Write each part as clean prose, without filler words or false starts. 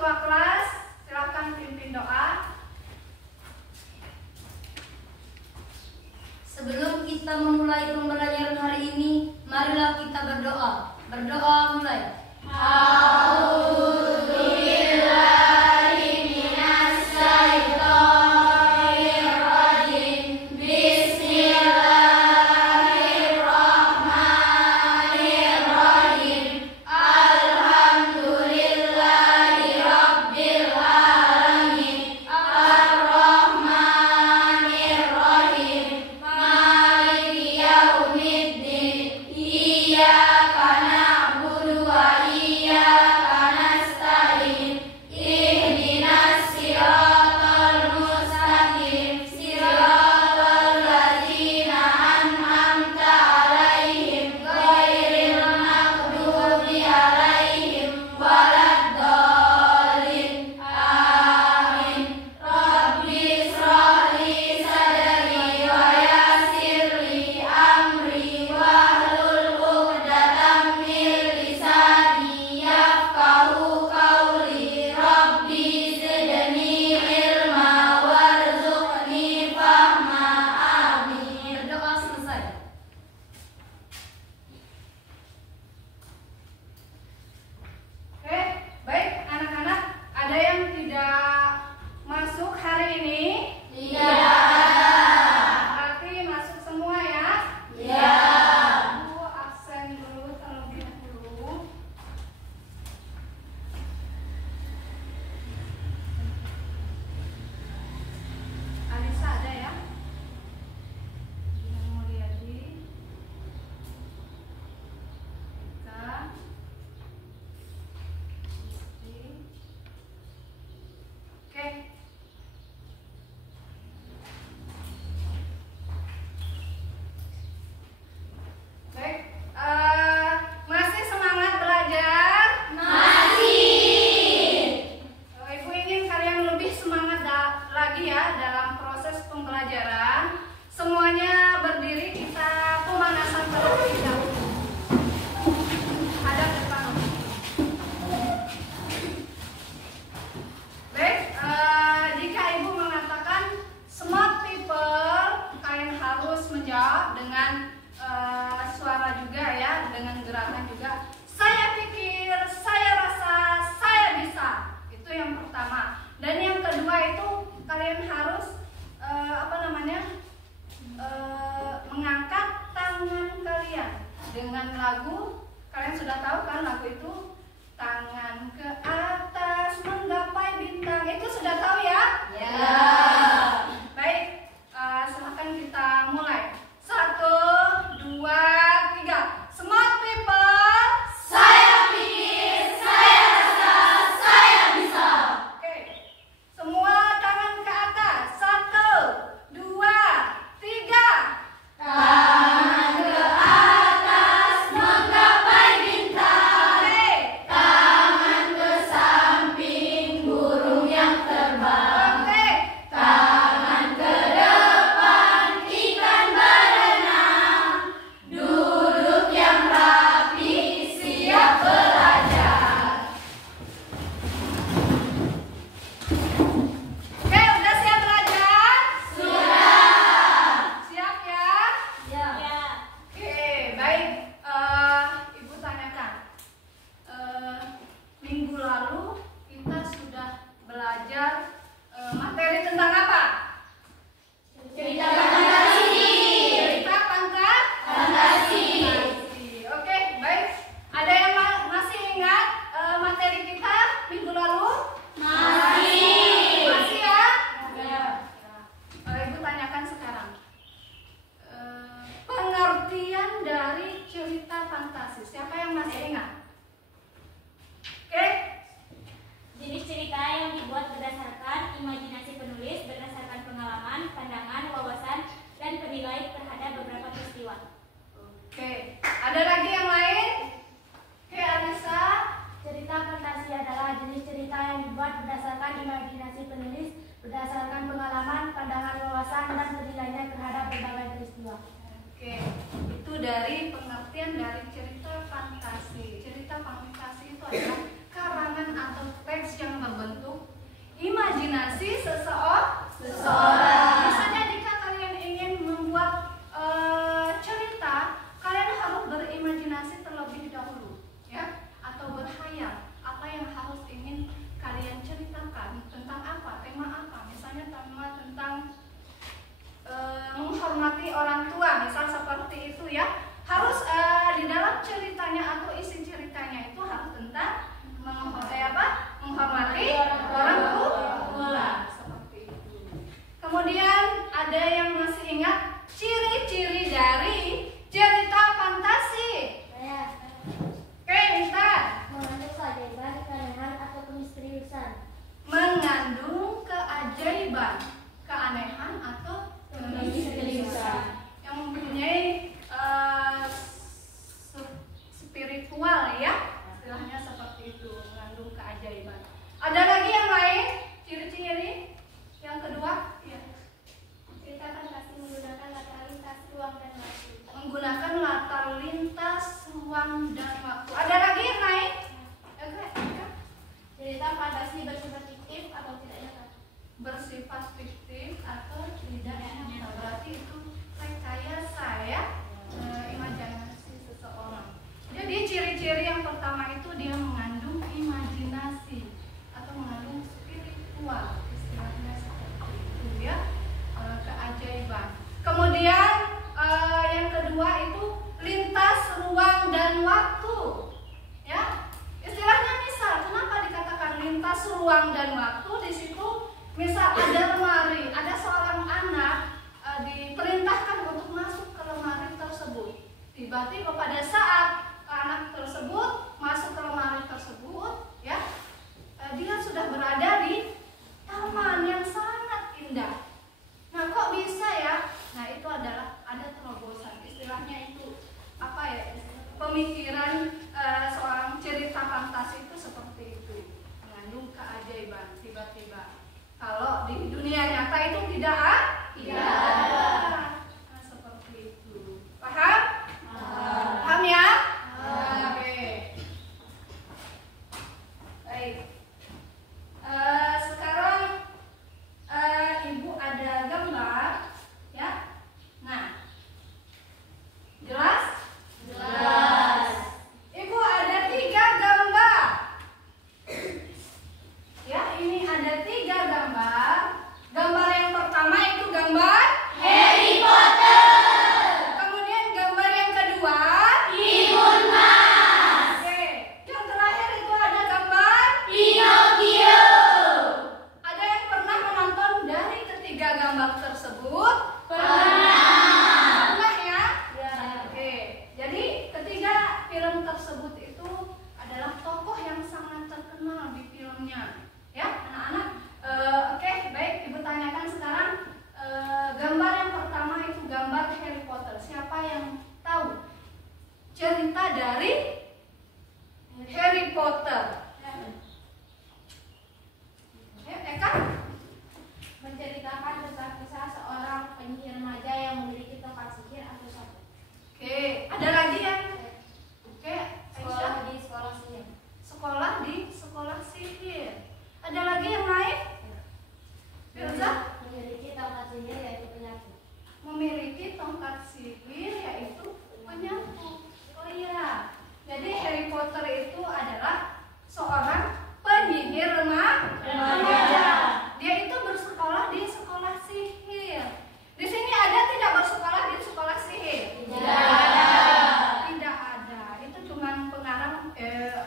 ketua kelas, silakan pimpin doa. Sebelum kita memulai pembelajaran hari ini, marilah kita berdoa. Berdoa mulai. Iyyaka na'budu wa iyyaka seperti itu, mengandung keajaiban. Ada lagi yang lain ciri-ciri yang kedua? Ya. Cerita fantasi menggunakan latar lintas ruang dan waktu. Menggunakan latar lintas ruang dan waktu. Ada lagi yang lain? Cerita fantasi bersifat fiktif atau tidak nyata. Bersifat fiktif atau tidak nyata. Berarti itu rekayasa ya, imajinasi seseorang. Jadi ciri-ciri yang pertama itu dia mengandung imajinasi atau mengandung spiritual, istilahnya seperti itu ya, keajaiban. Kemudian yang kedua itu lintas ruang dan waktu ya. Istilahnya misal, kenapa dikatakan lintas ruang dan waktu? Di situ misal ada lemari, ada seorang anak diperintahkan untuk masuk ke lemari tersebut. Tiba-tiba pada saat anak tersebut masuk ke lemari tersebut ya, dia sudah berada di taman yang sangat indah. Nah, kok bisa ya? Nah, itu adalah ada terobosan. Istilahnya itu apa ya? Pemikiran seorang cerita fantasi itu seperti itu, mengandung keajaiban. Tiba-tiba kalau di dunia nyata itu tidak ada. Nah, seperti itu. Paham? Paham ya? Oke. Baik. Sekarang Ibu ada gambar ya. Nah, jelas? Jelas. Ibu ada 3 gambar. Ya, ini ada 3 gambar. Gambar yang pertama itu gambar Harry Potter. kemudian gambar yang kedua Timun Mas. oke. Yang terakhir itu ada gambar. Pinocchio. Ada yang pernah menonton dari ketiga gambar tersebut? Pernah. Pernah ya? Ya. Oke. Jadi ketiga film tersebut itu adalah tokoh yang sangat terkenal di filmnya. Ya, anak-anak. Oke, baik. Ibu tanyakan sekarang gambar yang pertama itu gambar Harry Potter. Siapa yang tahu cerita dari Harry Potter? Ya, Eka? Menceritakan tentang kisah seorang penyihir remaja yang memiliki tongkat sihir atau sabuk. Oke, ada lagi yang oke, Sekolah Aisyah? di sekolah sihir. Sekolah di sekolah sihir. Ada lagi yang lain? Firza? Memiliki tongkat sihir yaitu penyapu. Memiliki tongkat sihir yaitu penyapu. Oh iya. Jadi Harry Potter itu adalah seorang penyihir remaja. Dia itu bersekolah di sekolah sihir. Di sini ada tidak bersekolah di sekolah sihir? Tidak ada. Itu cuma pengarang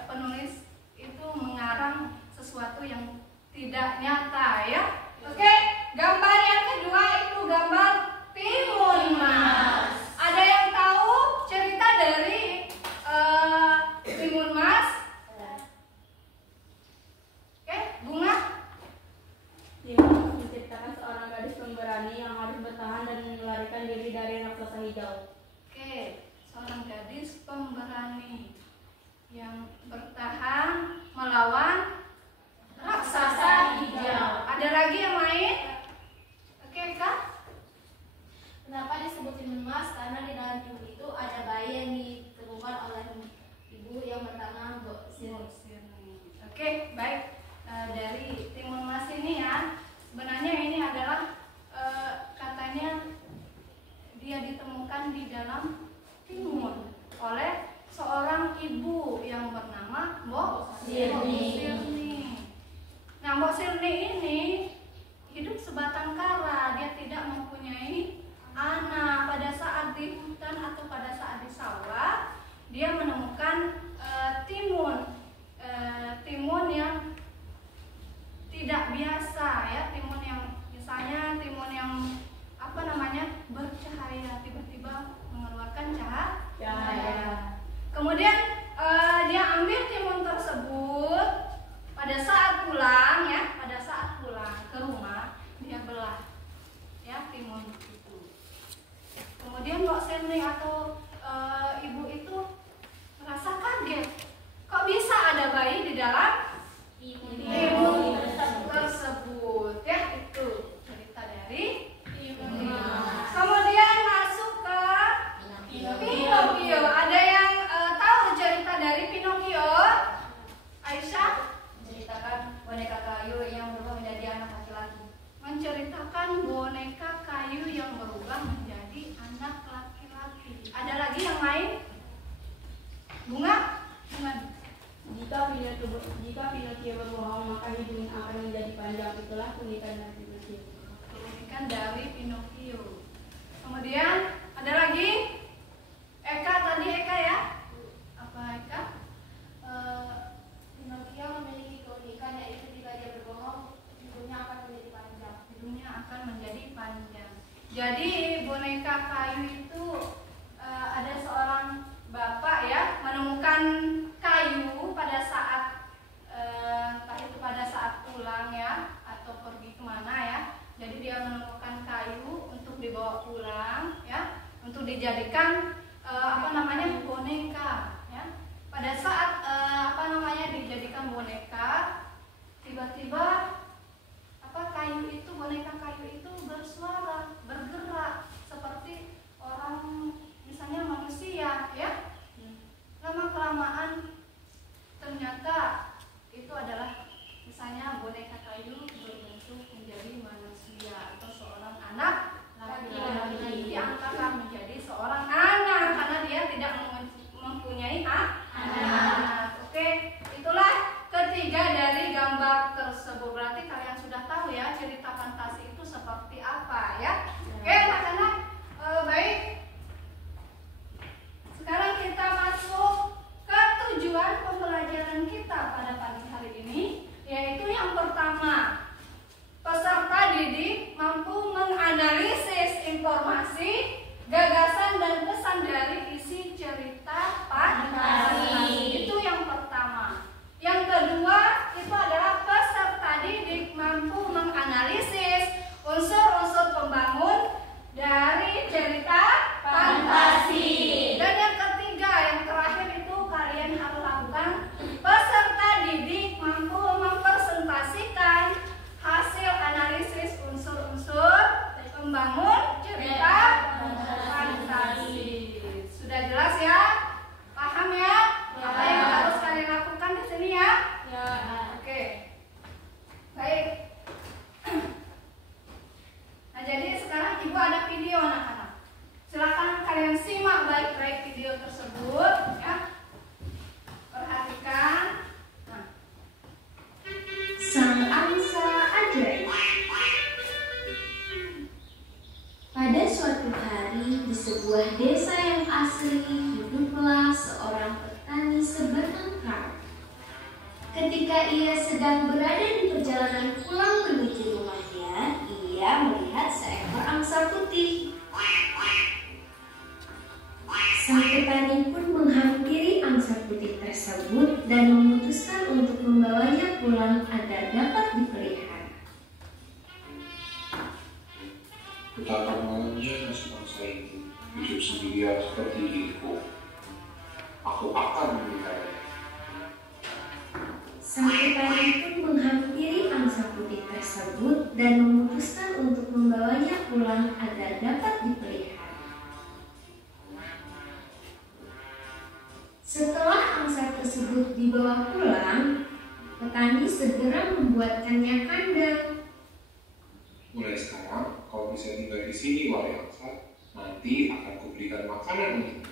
penulis itu mengarang sesuatu yang tidak nyata ya. Oke, gambar yang kedua itu gambar Timun Mas. Ada yang tahu cerita dari Timun Mas? Oke, Bunga? Timun menceritakan seorang gadis pemberani yang harus bertahan dan melarikan diri dari raksasa hijau. Oke, seorang gadis pemberani yang bertahan melawan raksasa hijau. Ada lagi yang lain? Oke, Kak? Kenapa disebut timun mas? Karena di dalam timun itu ada bayi yang ditemukan oleh ibu yang bernama Mbok Sirni. Oke, baik. Dari Timun Mas ini ya, sebenarnya ini adalah katanya dia ditemukan di dalam timun oleh seorang ibu yang bernama Mbok Sirni. Nah, Mbok Sirni ini hidup sebatang kara, dia tidak mempunyai anak. Pada saat di hutan atau pada saat di sawah, dia menemukan timun yang tidak biasa ya, timun yang misalnya timun yang apa namanya bercahaya, tiba-tiba mengeluarkan cahaya. Kemudian dia ambil timun tersebut. Pada saat pulang ke rumah dia belah ya timun itu. Kemudian Mbok Sirni atau ibu itu Jika Pinocchio berbohong, maka hidungnya akan menjadi panjang. Itulah keunikan dari Pinocchio. Keunikan dari Pinocchio. Kemudian ada lagi Eka, tadi Eka ya? Apa Eka? Pinocchio memiliki keunikan yaitu jika dia berbohong, hidungnya akan menjadi panjang. Hidungnya akan menjadi panjang. Jadi boneka kayu itu ada seorang bapak ya menemukan kayu pada saat entah itu pada saat pulang ya atau pergi kemana ya. Jadi dia menemukan kayu untuk dibawa pulang ya, untuk dijadikan boneka ya. Pada saat dijadikan boneka, tiba-tiba boneka kayu itu bersuara, bergerak seperti orang, misalnya manusia ya. Lama kelamaan ternyata itu adalah misalnya boneka kayu berbentuk menjadi manusia atau seorang anak laki-laki, diangkatkan menjadi seorang anak karena dia tidak mempunyai anak. Oke, itulah ketiga dari gambar tersebut. Berarti kalian sudah tahu ya cerita fantasi itu seperti apa ya. Oke, anak-anak, baik. Sekarang kita masuk ke tujuan pembelajaran kita pada pagi hari ini, yaitu yang pertama, peserta didik mampu menganalisis informasi, gagasan dan pesan dari isi cerita fantasi. Itu yang pertama. Yang kedua, itu adalah peserta didik mampu menganalisis unsur-unsur pembangun dari cerita fantasi. Dan yang ketiga, yang terakhir itu kalian harus lakukan, peserta didik mampu mempresentasikan hasil analisis unsur-unsur pembangun cerita fantasi. Sudah jelas ya? Paham ya? Apa yang harus kalian lakukan di sini ya? Ya. Oke. Baik. Nah, jadi sekarang Ibu ada video anak-anak. Silakan kalian simak baik-baik video tersebut ya. Perhatikan. Nah. Sang angsa ajaib. Pada suatu hari di sebuah desa yang asri hiduplah seorang petani seberangkat. Ketika ia sedang berada di perjalanan pulang menuju rumahnya, ia melihat seekor angsa putih. Sang petani pun menghampiri angsa putih tersebut dan memutuskan untuk membawanya pulang agar dapat dipelihara. Betapa malamnya nasib bangsa itu hidup sendirian seperti diriku. Aku akan memeliharanya. Sang petani pun menghampiri angsa putih tersebut dan memutuskan untuk membawanya pulang agar dapat dipelihara. Setelah angsa tersebut dibawa pulang, petani segera membuatkannya kandang. Mulai sekarang, kau bisa tinggal di sini, wahai angsa. Nanti akan kuberikan makanan untukmu.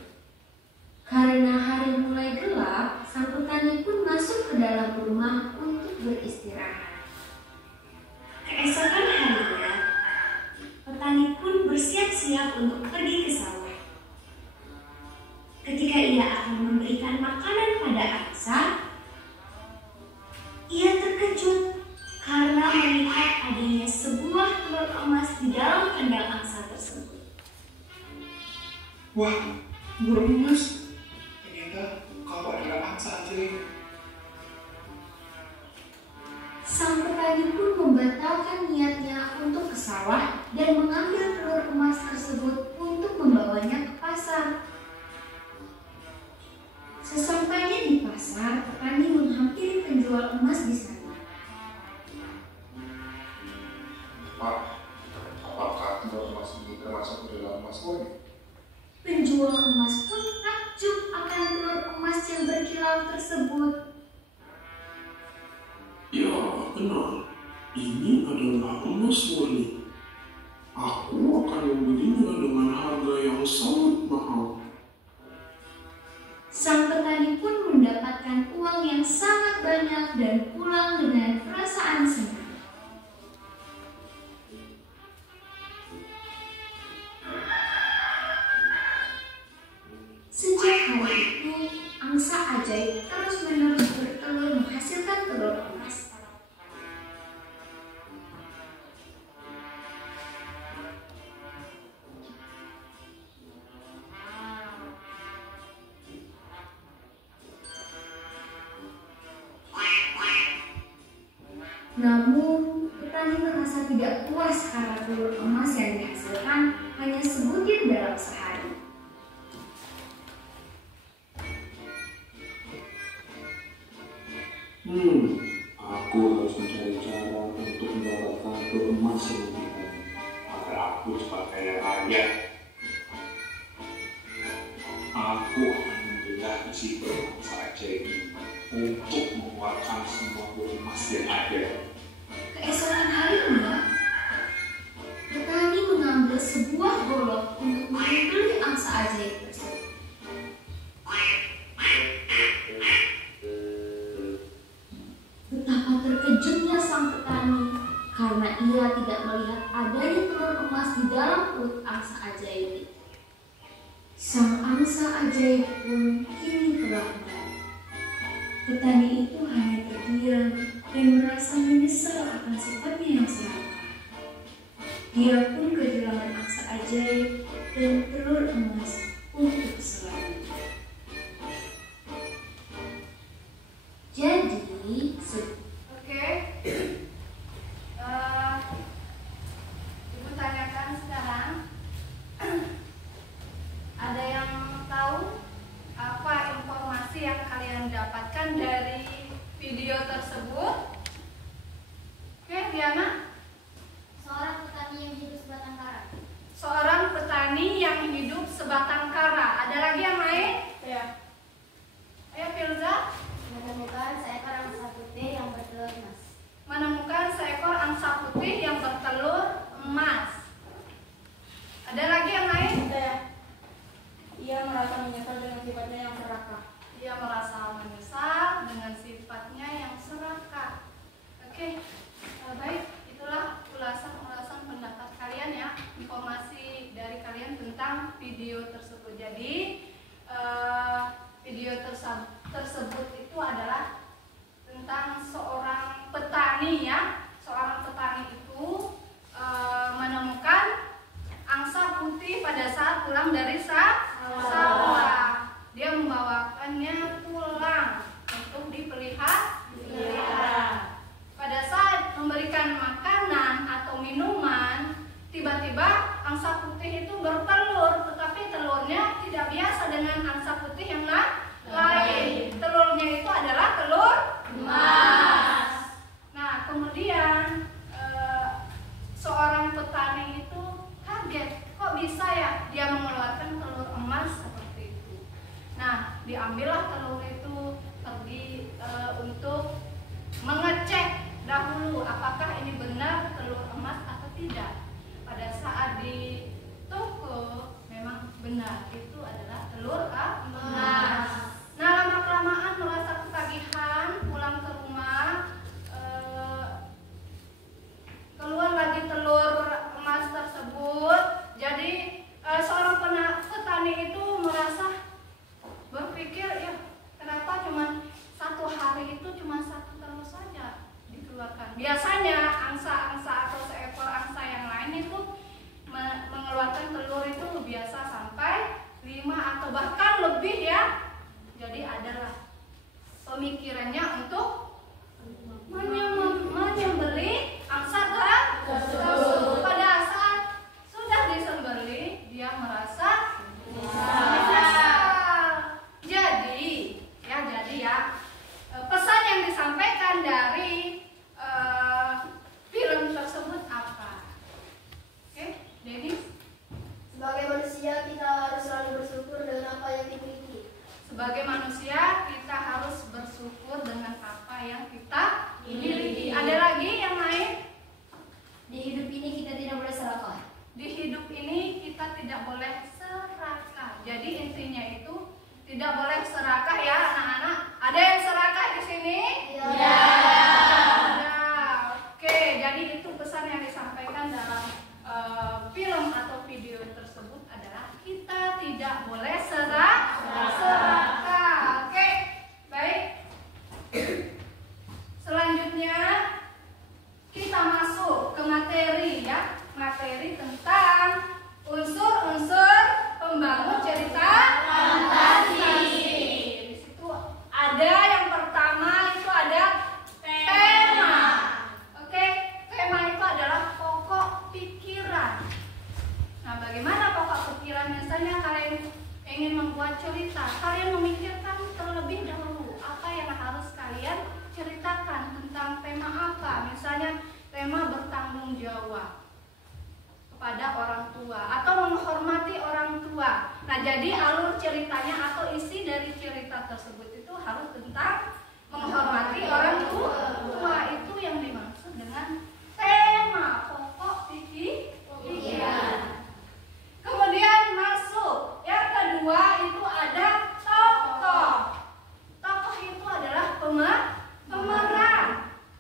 Karena hari mulai gelap, sang petani pun masuk ke dalam rumah untuk beristirahat. Keesokan harinya, petani pun bersiap-siap untuk pergi ke sawah. Ketika ia akan memberikan makanan pada angsa, ia terkejut karena melihat adanya sebuah telur emas di dalam kandang angsa tersebut. Wah, telur emas. Ternyata kau adalah angsa ajaib. Sang petani pun membatalkan niatnya untuk ke sawah dan mengambil telur emas tersebut untuk membawanya ke pasar. Sesampainya di pasar, petani menghampiri penjual emas di sana. Pak, apakah telur emas ini termasuk ke dalam emas murni? Penjual emas pun takjub akan telur emas yang berkilau tersebut. Ya, benar. Ini adalah emas murni. Aku akan membelinya dengan harga yang sangat mahal. Sang petani pun mendapatkan uang yang sangat banyak dan pulang dengan perasaan senang. Sejak hari itu, angsa ajaib terus-menerus bertelur menghasilkan telur emas. Namun, petani merasa tidak puas karena telur emas yang dihasilkan hanya sebutir dalam sehari. Aku harus mencari cara untuk mendapatkan telur emas yang lebih banyak agar aku cepat kaya raya. Aku akan membelah isi telur angsa ajaib untuk mengeluarkan semua telur emas yang ada. Keesokan harinya, petani mengambil sebuah golok untuk membeli angsa ajaib tersebut. Betapa terkejutnya sang petani karena ia tidak melihat adanya telur emas di dalam perut angsa ajaib itu. Sang angsa ajaib pun kini telah mati. Petani itu hanya terdiam dan merasa menyesal akan sifatnya yang serakah. Dia pun kehilangan angsa ajaib dan telur emas untuk selamanya. Jadi, Oke. Ibu tanyakan sekarang, ada yang tahu apa informasi yang kalian dapatkan dari video tersebut? Oke, Diana. Seorang petani yang hidup sebatang kara. Seorang jadi alur ceritanya atau isi dari cerita tersebut itu harus tentang menghormati orang tua. Itu yang dimaksud dengan tema pokok pikiran. Kemudian masuk yang kedua itu ada tokoh. Tokoh itu adalah pemeran,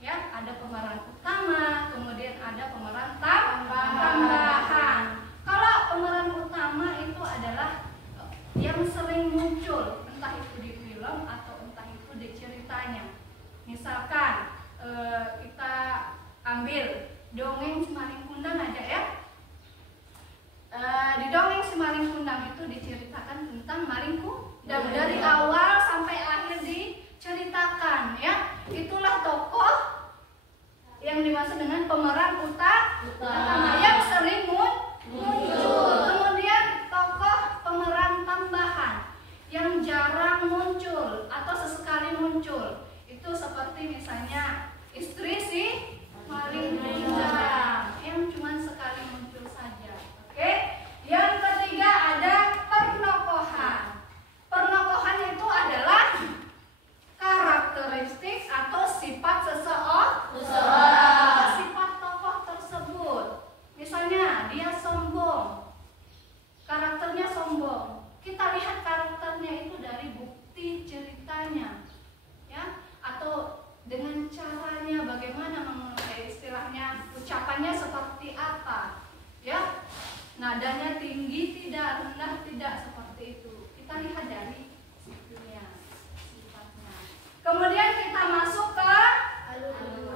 ya, ada pemeran utama, kemudian ada pemeran tambahan. Kalau pemeran utama itu adalah yang sering muncul, entah itu di film atau entah itu di ceritanya. Misalkan kita ambil dongeng Simalin Kundang aja ya. Di dongeng Simalin Kundang itu diceritakan tentang maling kundang dari awal sampai akhir diceritakan, ya. Itulah tokoh yang dimaksud dengan pemeran utama yang sering muncul. Kemudian tokoh pemeran tambahan yang jarang muncul atau sesekali muncul. Itu seperti misalnya istri si maling kundang yang cuma sekali muncul saja. Oke. Yang ketiga ada pernokohan. Pernokohan itu adalah karakteristik atau sifat seseorang, sifat tokoh tersebut. Misalnya dia sombong, karakternya sombong. Kita lihat karakternya itu dari bukti ceritanya, ya, atau dengan caranya bagaimana, istilahnya ucapannya seperti apa, ya, nadanya tinggi tidak, rendah tidak, seperti itu. Kita lihat dari situnya, sifatnya. Kemudian kita masuk ke alur.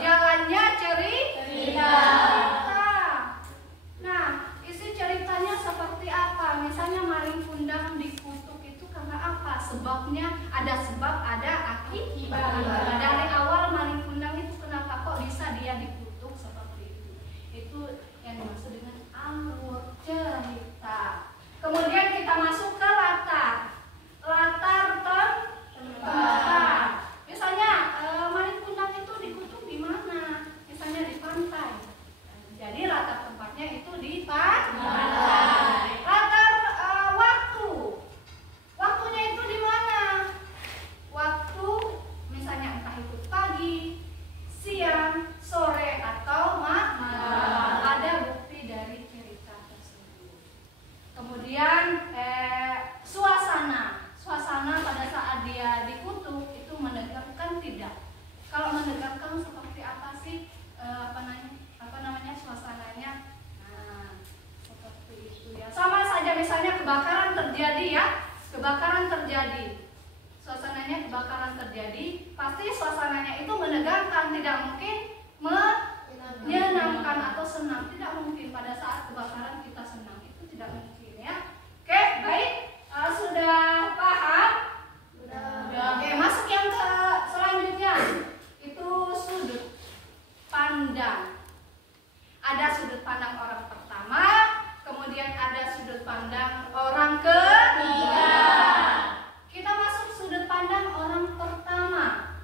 Jalannya cerita. Nah, isi ceritanya seperti apa? Misalnya maling kundang dikutuk itu karena apa? Sebabnya ada sebab, ada akibat. Dari awal maling kundang itu kenapa kok bisa dia dikutuk seperti itu? Itu yang dimaksud dengan alur cerita. Kemudian kita masuk ke latar tempat. Misalnya maling kundang itu dikutuk di mana? Misalnya di pantai. Jadi latar tempatnya itu di pantai. Latar waktu. Waktunya itu di mana? Waktu misalnya entah itu pagi, siang, sore atau malam. Ada bukti dari cerita tersebut. Kemudian suasana pada saat dia dikutuk itu menegangkan tidak? Kalau menegangkan seperti apa sih apa namanya suasananya? Nah, seperti itu ya. Sama saja misalnya kebakaran terjadi ya. Kebakaran terjadi. Suasananya kebakaran terjadi, pasti suasananya itu menegangkan, tidak mungkin menyenangkan atau senang. Tidak mungkin pada saat kebakaran kita senang, itu tidak mungkin ya. Oke, baik. Sudah paham? Sudah. Oke, masuk yang ke selanjutnya. Itu sudut pandang. Ada sudut pandang orang pertama, kemudian ada sudut pandang orang ketiga. Kita masuk sudut pandang orang pertama.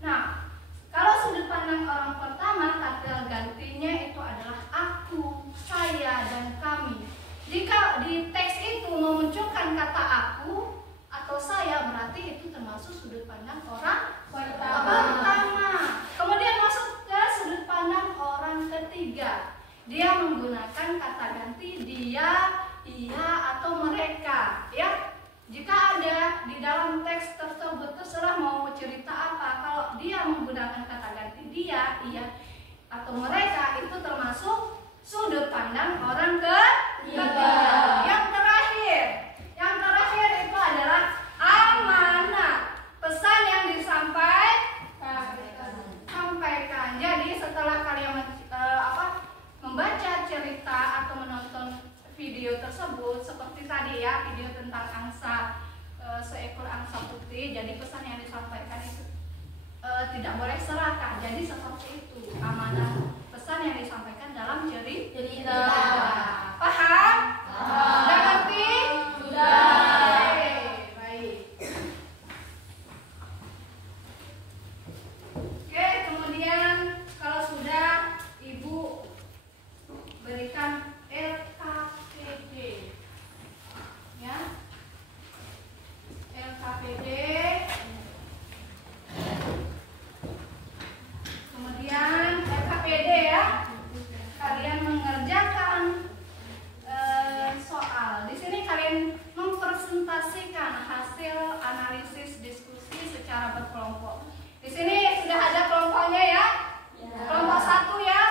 Nah, kalau sudut pandang orang pertama, kata gantinya itu adalah aku, saya, dan kami. Jika di teks itu memunculkan kata aku atau saya, berarti itu termasuk sudut pandang orang pertama. Kemudian masuk ke sudut pandang orang ketiga. Dia menggunakan kata ganti dia, ia, atau mereka, ya. Jika ada di dalam teks tersebut, terserah mau cerita apa, kalau dia menggunakan kata ganti dia, ia, atau mereka, itu termasuk sudut pandang orang ketiga. Yang terakhir itu adalah amanat, pesan yang disampaikan. Jadi setelah kalian membaca cerita atau menonton video tersebut, seperti tadi ya, video tentang angsa, seekor angsa putih. Jadi pesan yang disampaikan itu tidak boleh serakah. Jadi seperti itu amanah pesan yang disampaikan dalam cerita. Paham? Sudah ngerti? Sudah. Baik. Oke, kemudian kalau sudah, Ibu berikan LKPP. cara berkelompok. Di sini sudah ada kelompoknya ya. Kelompok 1 ya.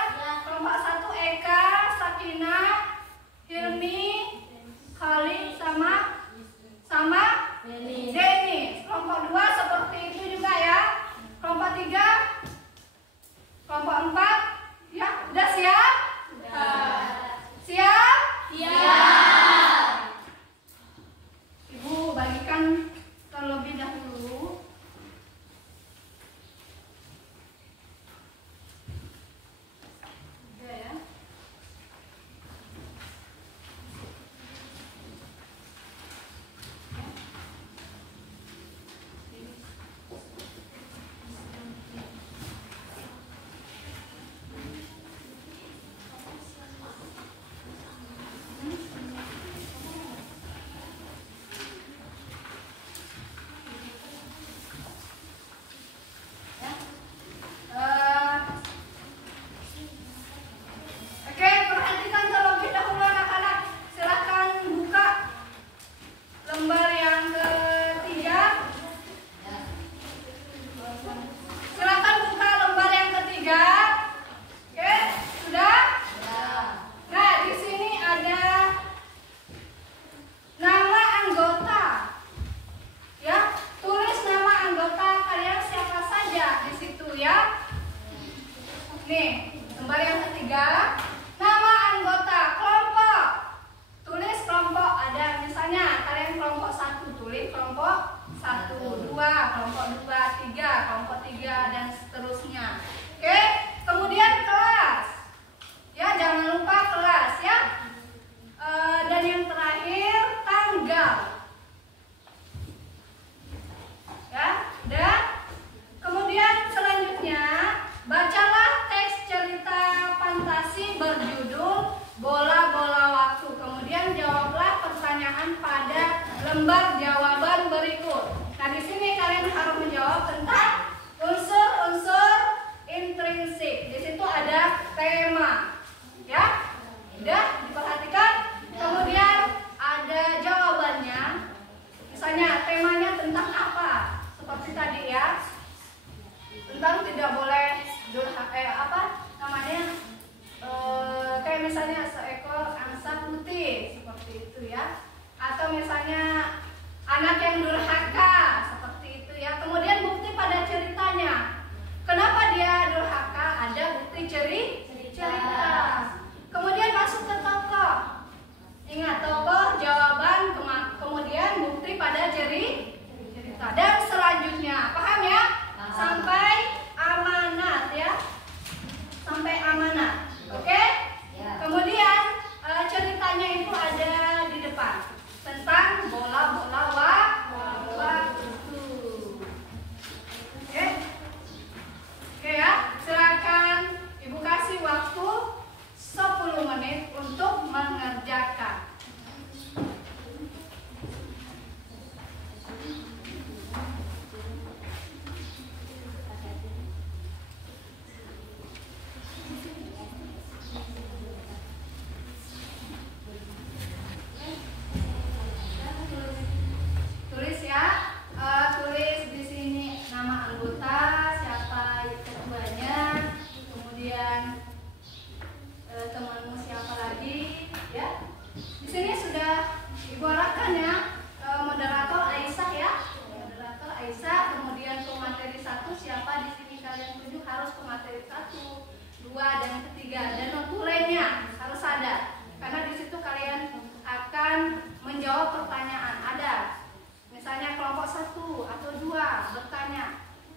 Kelompok 1 Eka, Sakinah, Hilmi, Khalid sama Denny. Kelompok 2 seperti itu juga ya. Kelompok 3, kelompok 4 ya. Udah siap? Siap? Ibu bagikan terlebih dahulu. Udah ya. Oke, perhatikan terlebih dahulu anak-anak. Silakan buka lembar yang ketiga. Silakan buka lembar yang ketiga. Oke, sudah? Nah, di sini ada nama anggota. Ya, tulis nama anggota kalian siapa saja di situ ya. Nih, lembar yang ketiga, nama anggota kelompok. Tulis kelompok, ada misalnya kalian kelompok 1, tulis kelompok 1, 2, kelompok 2, 3, kelompok 3 dan seterusnya. Oke, kemudian kelas. Ya, jangan lupa kelas ya. Dan yang terakhir tanggal. Ya, udah. Kemudian selanjutnya bacalah teks cerita fantasi berjudul Bola-bola Waktu. Kemudian jawablah pertanyaan pada lembar jawaban berikut. Nah, di sini kalian harus menjawab tentang unsur-unsur intrinsik. Di situ ada tema. Ya? Udah diperhatikan? Kemudian ada jawabannya. Misalnya temanya tentang apa? Seperti tadi ya. Tentang tidak boleh kayak misalnya seekor angsa putih seperti itu ya, atau misalnya anak yang durhaka seperti itu ya. Kemudian bukti pada ceritanya, kenapa dia durhaka, ada bukti cerita. Kemudian masuk ke tokoh, ingat tokoh, jawaban, kemudian bukti pada cerita, dan selanjutnya paham ya, sampai amanat ya, sampai amanat. Oke? Kemudian ceritanya itu ada di depan tentang bola-bola waktu. Oke ya, silakan Ibu kasih waktu 10 menit untuk mengerjakan. Tulis ya, tulis di sini nama anggota, siapa ketuanya, kemudian temanmu siapa lagi, ya. Di sini sudah Ibu arahkan ya, moderator Aisyah ya, moderator Aisyah, kemudian pemateri 1 siapa di sini kalian tuju harus pemateri 1, 2 dan ketiga, dan notulennya harus ada, karena di situ kalian akan menjawab pertanyaan. Ada misalnya kelompok 1 atau 2 bertanya,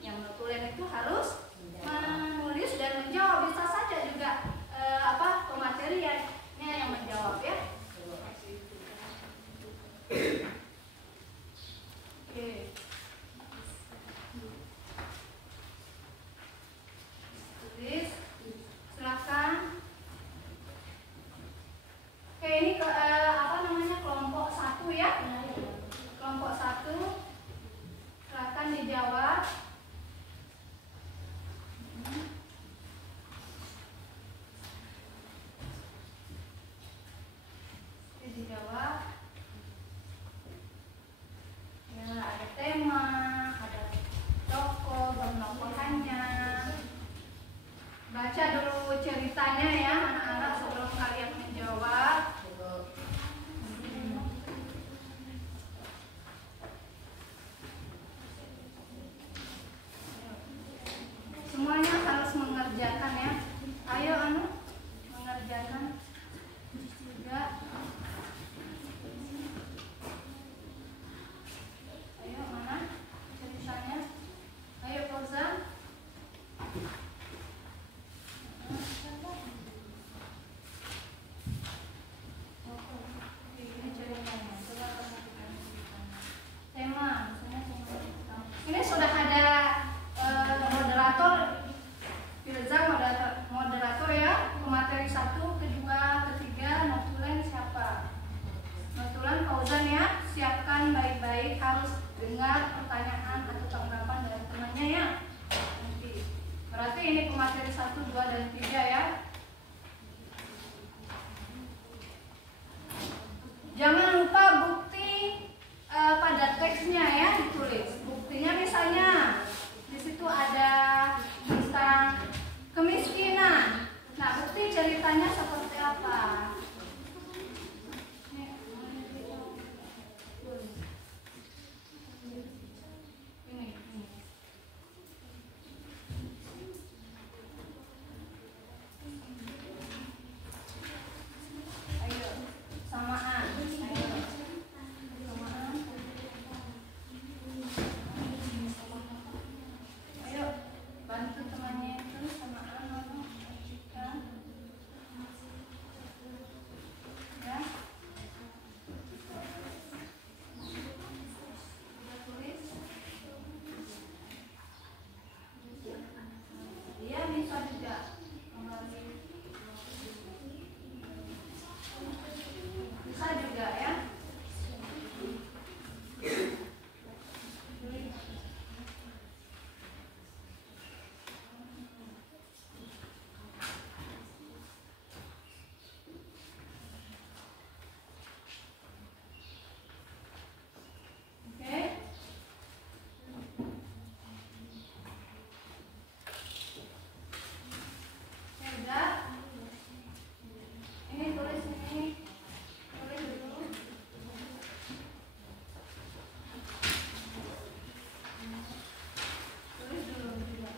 yang notulen itu harus menulis dan menjawab. Bisa saja juga pemateriannya yang menjawab ya. Oke. Tulis, silakan. Oke, ini kelompok 1 ya. Kelompok 1, silakan dijawab. pemateri 1, 2, dan 3 ya. Jangan lupa bukti pada teksnya ya ditulis. Buktinya misalnya di situ ada tentang kemiskinan. Nah, bukti ceritanya seperti apa? Ayo, samaan. Ayo, bantu temannya itu samaan, lanjutkan. Ya. Sudah tulis? Iya, bisa juga. Kembali. Bisa juga ya. Oke. Udah. Ini tulis ini. Tulis dulu. Tulis dulu juga.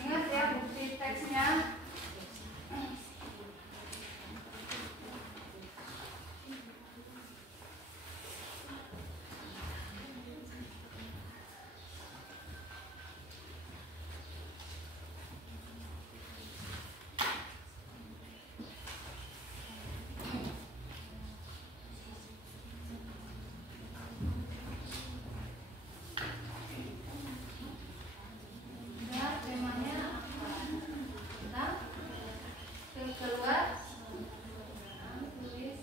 Ingat ya bukti teksnya. Udah, temanya apa? Udah. Keluar. Tulis.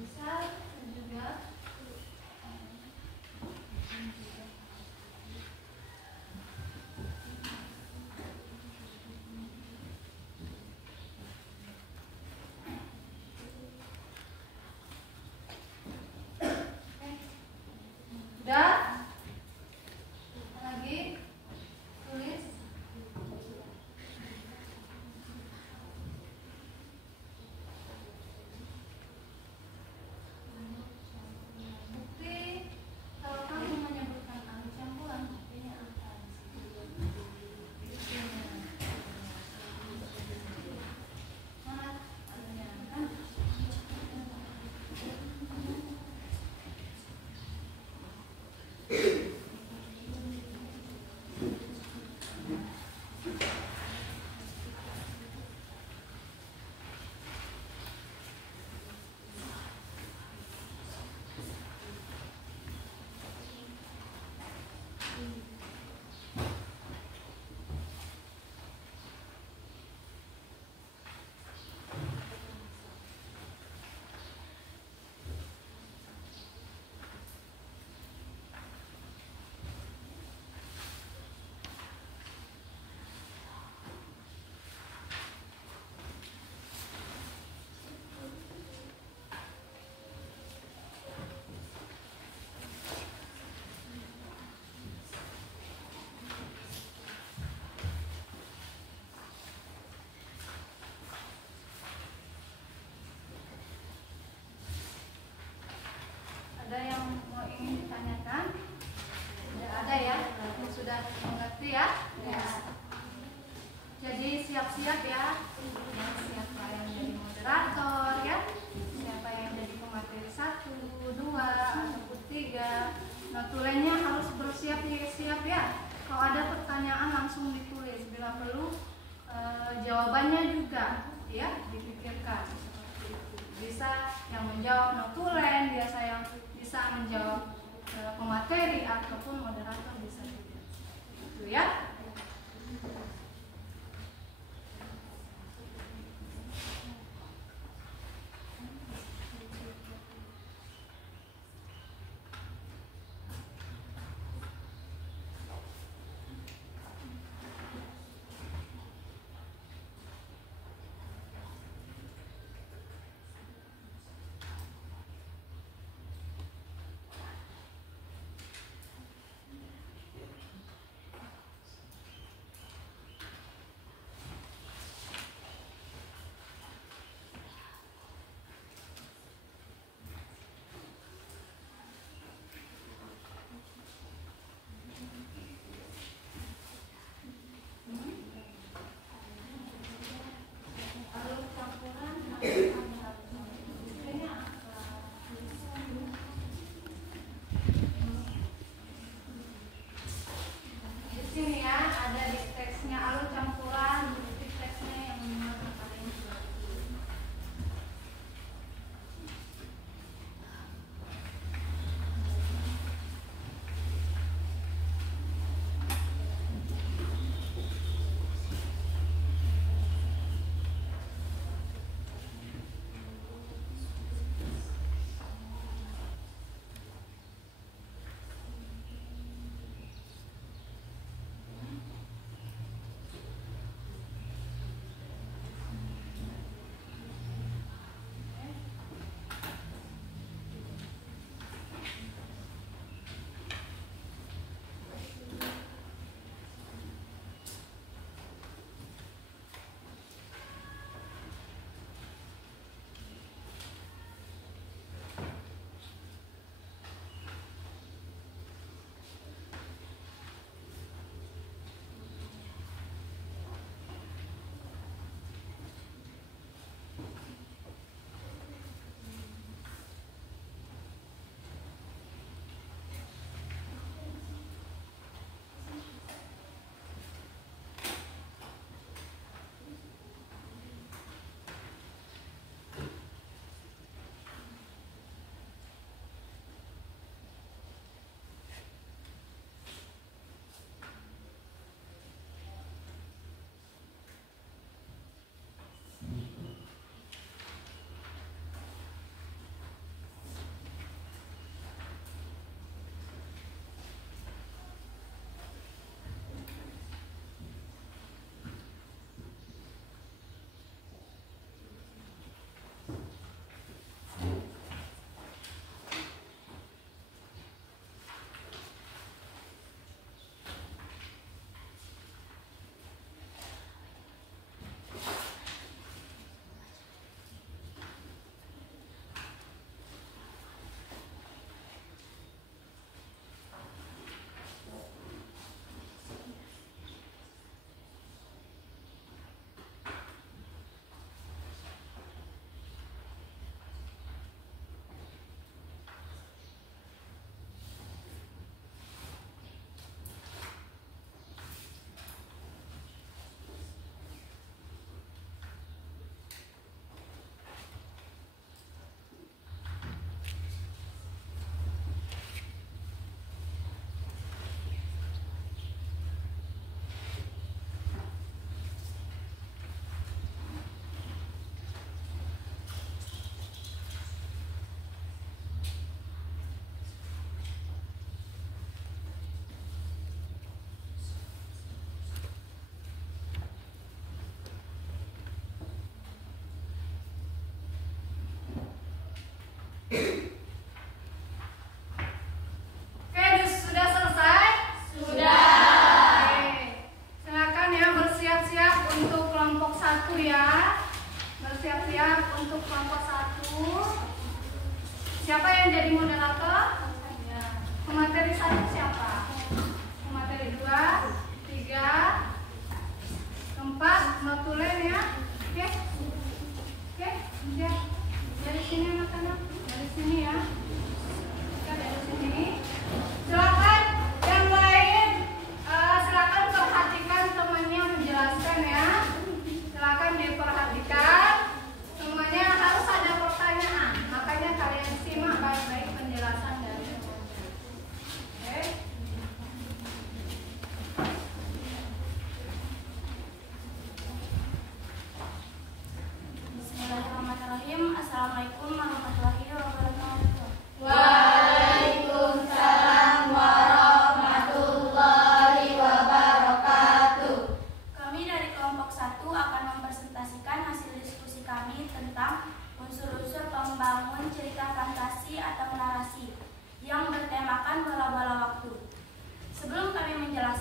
Bisa juga. Udah? Lagi? Tulis. Bukti. Kalau kamu menyebutkan anu campuran, buktinya apa? Mana anunya kan? Ada yang mau ingin ditanyakan? Tidak ada ya? Berarti sudah mengerti ya? Ya. Jadi siap-siap ya. Siapa yang jadi moderator ya? Siapa yang jadi pemateri 1, 2, ataupun 3. Notulennya harus bersiap-siap ya. Kalau ada pertanyaan langsung ditulis. Bila perlu jawabannya juga ya dipikirkan. Bisa yang menjawab notulen, biasa yang bisa menjawab pemateri ataupun moderator bisa juga. Itu ya.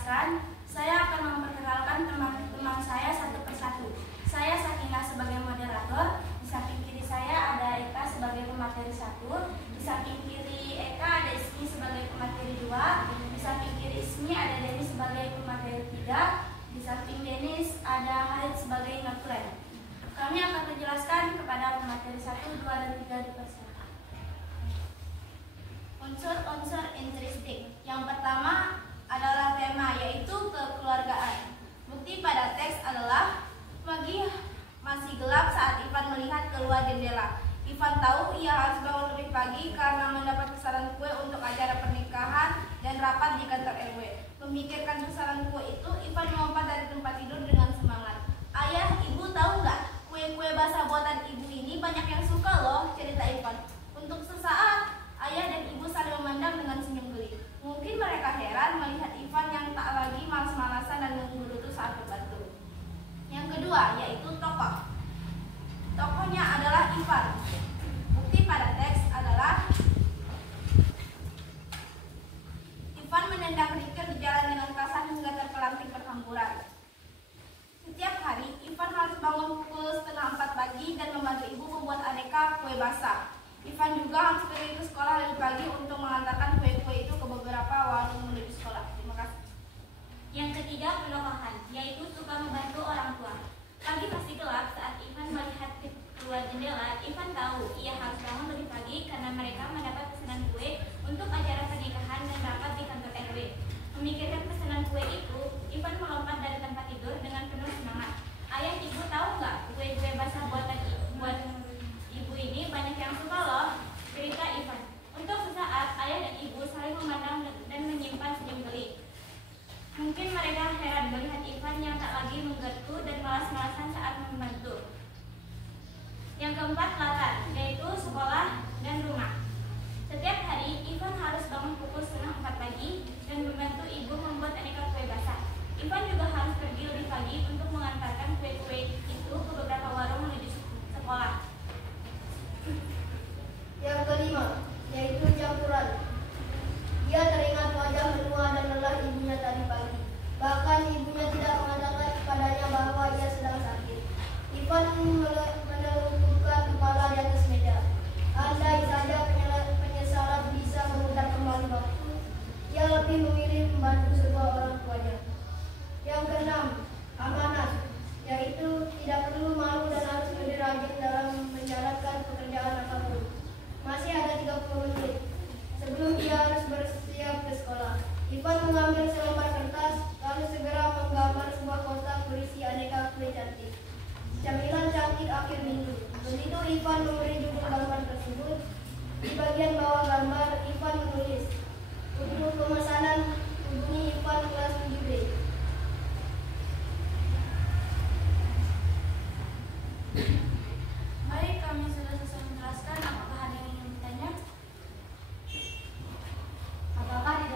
menjelaskan, saya akan memperkenalkan teman-teman saya satu persatu. Saya Sakinah sebagai moderator, di samping kiri saya ada Eka sebagai pemateri 1, di samping kiri Eka ada Ismi sebagai pemateri 2, di samping kiri Ismi ada Denis sebagai pemateri 3, di samping Denis ada Harid sebagai natural. Kami akan menjelaskan kepada pemateri 1, 2, dan 3 dipersilakan. Unsur-unsur interesting. Yang pertama adalah tema, yaitu kekeluargaan. Bukti pada teks adalah pagi masih gelap saat Ivan melihat keluar jendela. Ivan tahu ia harus bangun lebih pagi karena mendapat pesanan kue untuk acara pernikahan dan rapat di kantor RW. Memikirkan pesanan kue itu, Ivan melompat dari tempat tidur dengan semangat. Ayah, ibu tahu nggak? Kue-kue basah buatan ibu ini banyak yang suka loh, cerita Ivan. Untuk sesaat, ayah dan ibu saling memandang dengan senyum geli. Mungkin mereka heran melihat Ivan yang tak lagi malas-malasan dan menggerutu saat membantu. Yang kedua, yaitu tokoh. Tokohnya adalah Ivan. Bukti pada teks adalah Ivan menendang kerikil di jalan dengan kasar hingga terpelanting perhamburan. Setiap hari, Ivan harus bangun pukul 3:30 pagi dan membantu ibu membuat aneka kue basah. Ivan juga harus pergi ke sekolah lebih pagi untuk mengantarkan kue-kue itu ke beberapa warung menuju sekolah. Terima kasih. Yang ketiga, penokohan, yaitu suka membantu orang tua. Pagi masih gelap saat Ivan melihat keluar jendela. Ivan tahu ia harus bangun lebih pagi karena mereka mendapat pesanan kue untuk acara pernikahan dan rapat di kantor RW. Memikirkan pesanan kue itu, Ivan melompat dari tempat tidur dengan penuh semangat. Ayah, ibu tahu nggak kue-kue basah buatan ibu ini banyak yang suka loh, cerita Ivan. Untuk sesaat, ayah dan ibu saling memandang dan menyimpan senyum geli. Mungkin mereka heran melihat Ivan yang tak lagi menggerutu dan malas-malasan saat membantu. Yang keempat, latar, yaitu sekolah dan rumah. Setiap hari, Ivan harus bangun pukul 3:30 pagi dan membantu ibu membuat aneka kue basah. Ivan juga harus pergi lebih pagi untuk mengantarkan kue-kue itu ke beberapa warung menuju sekolah. Yang kelima, yaitu campuran. Dia teringat wajah menua dan lelah ibunya tadi pagi. Bahkan ibunya tidak mengatakan kepadanya bahwa ia sedang sakit. Ivan menelungkupkan kepala di atas meja. Andai saja penyesalan bisa memutar kembali waktu, ia lebih memilih membantu sebuah orang tuanya. Yang keenam, amanah, yaitu tidak perlu malu dan harus lebih rajin dalam menjalankan pekerjaan apapun. Masih ada 30 menit sebelum ia harus bersiap ke sekolah. Ivan mengambil selembar kertas, lalu segera menggambar sebuah kotak berisi aneka kue cantik. Camilan cantik akhir minggu. Begitu Ivan memberi judul gambar tersebut, di bagian bawah gambar Ivan menulis, untuk pemesanan hubungi Ivan kelas 7B. Baik, kami sudah selesai menjelaskan. Apakah ada yang ingin bertanya? Apakah di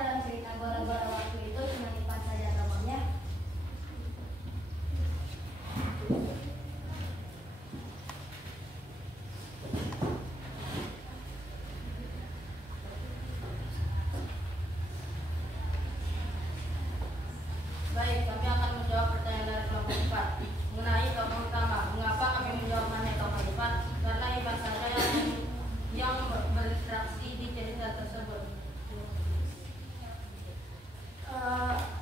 dalam cerita bola-bola waktu itu cuma Ivan saja namanya? Baik, kami akan menjawab pertanyaan dari kelompok 4 mengenai kelompok pertama. Mengapa kami menjawab mana kelompok 4? Karena Ivan saja yang berinteraksi di cerita tersebut.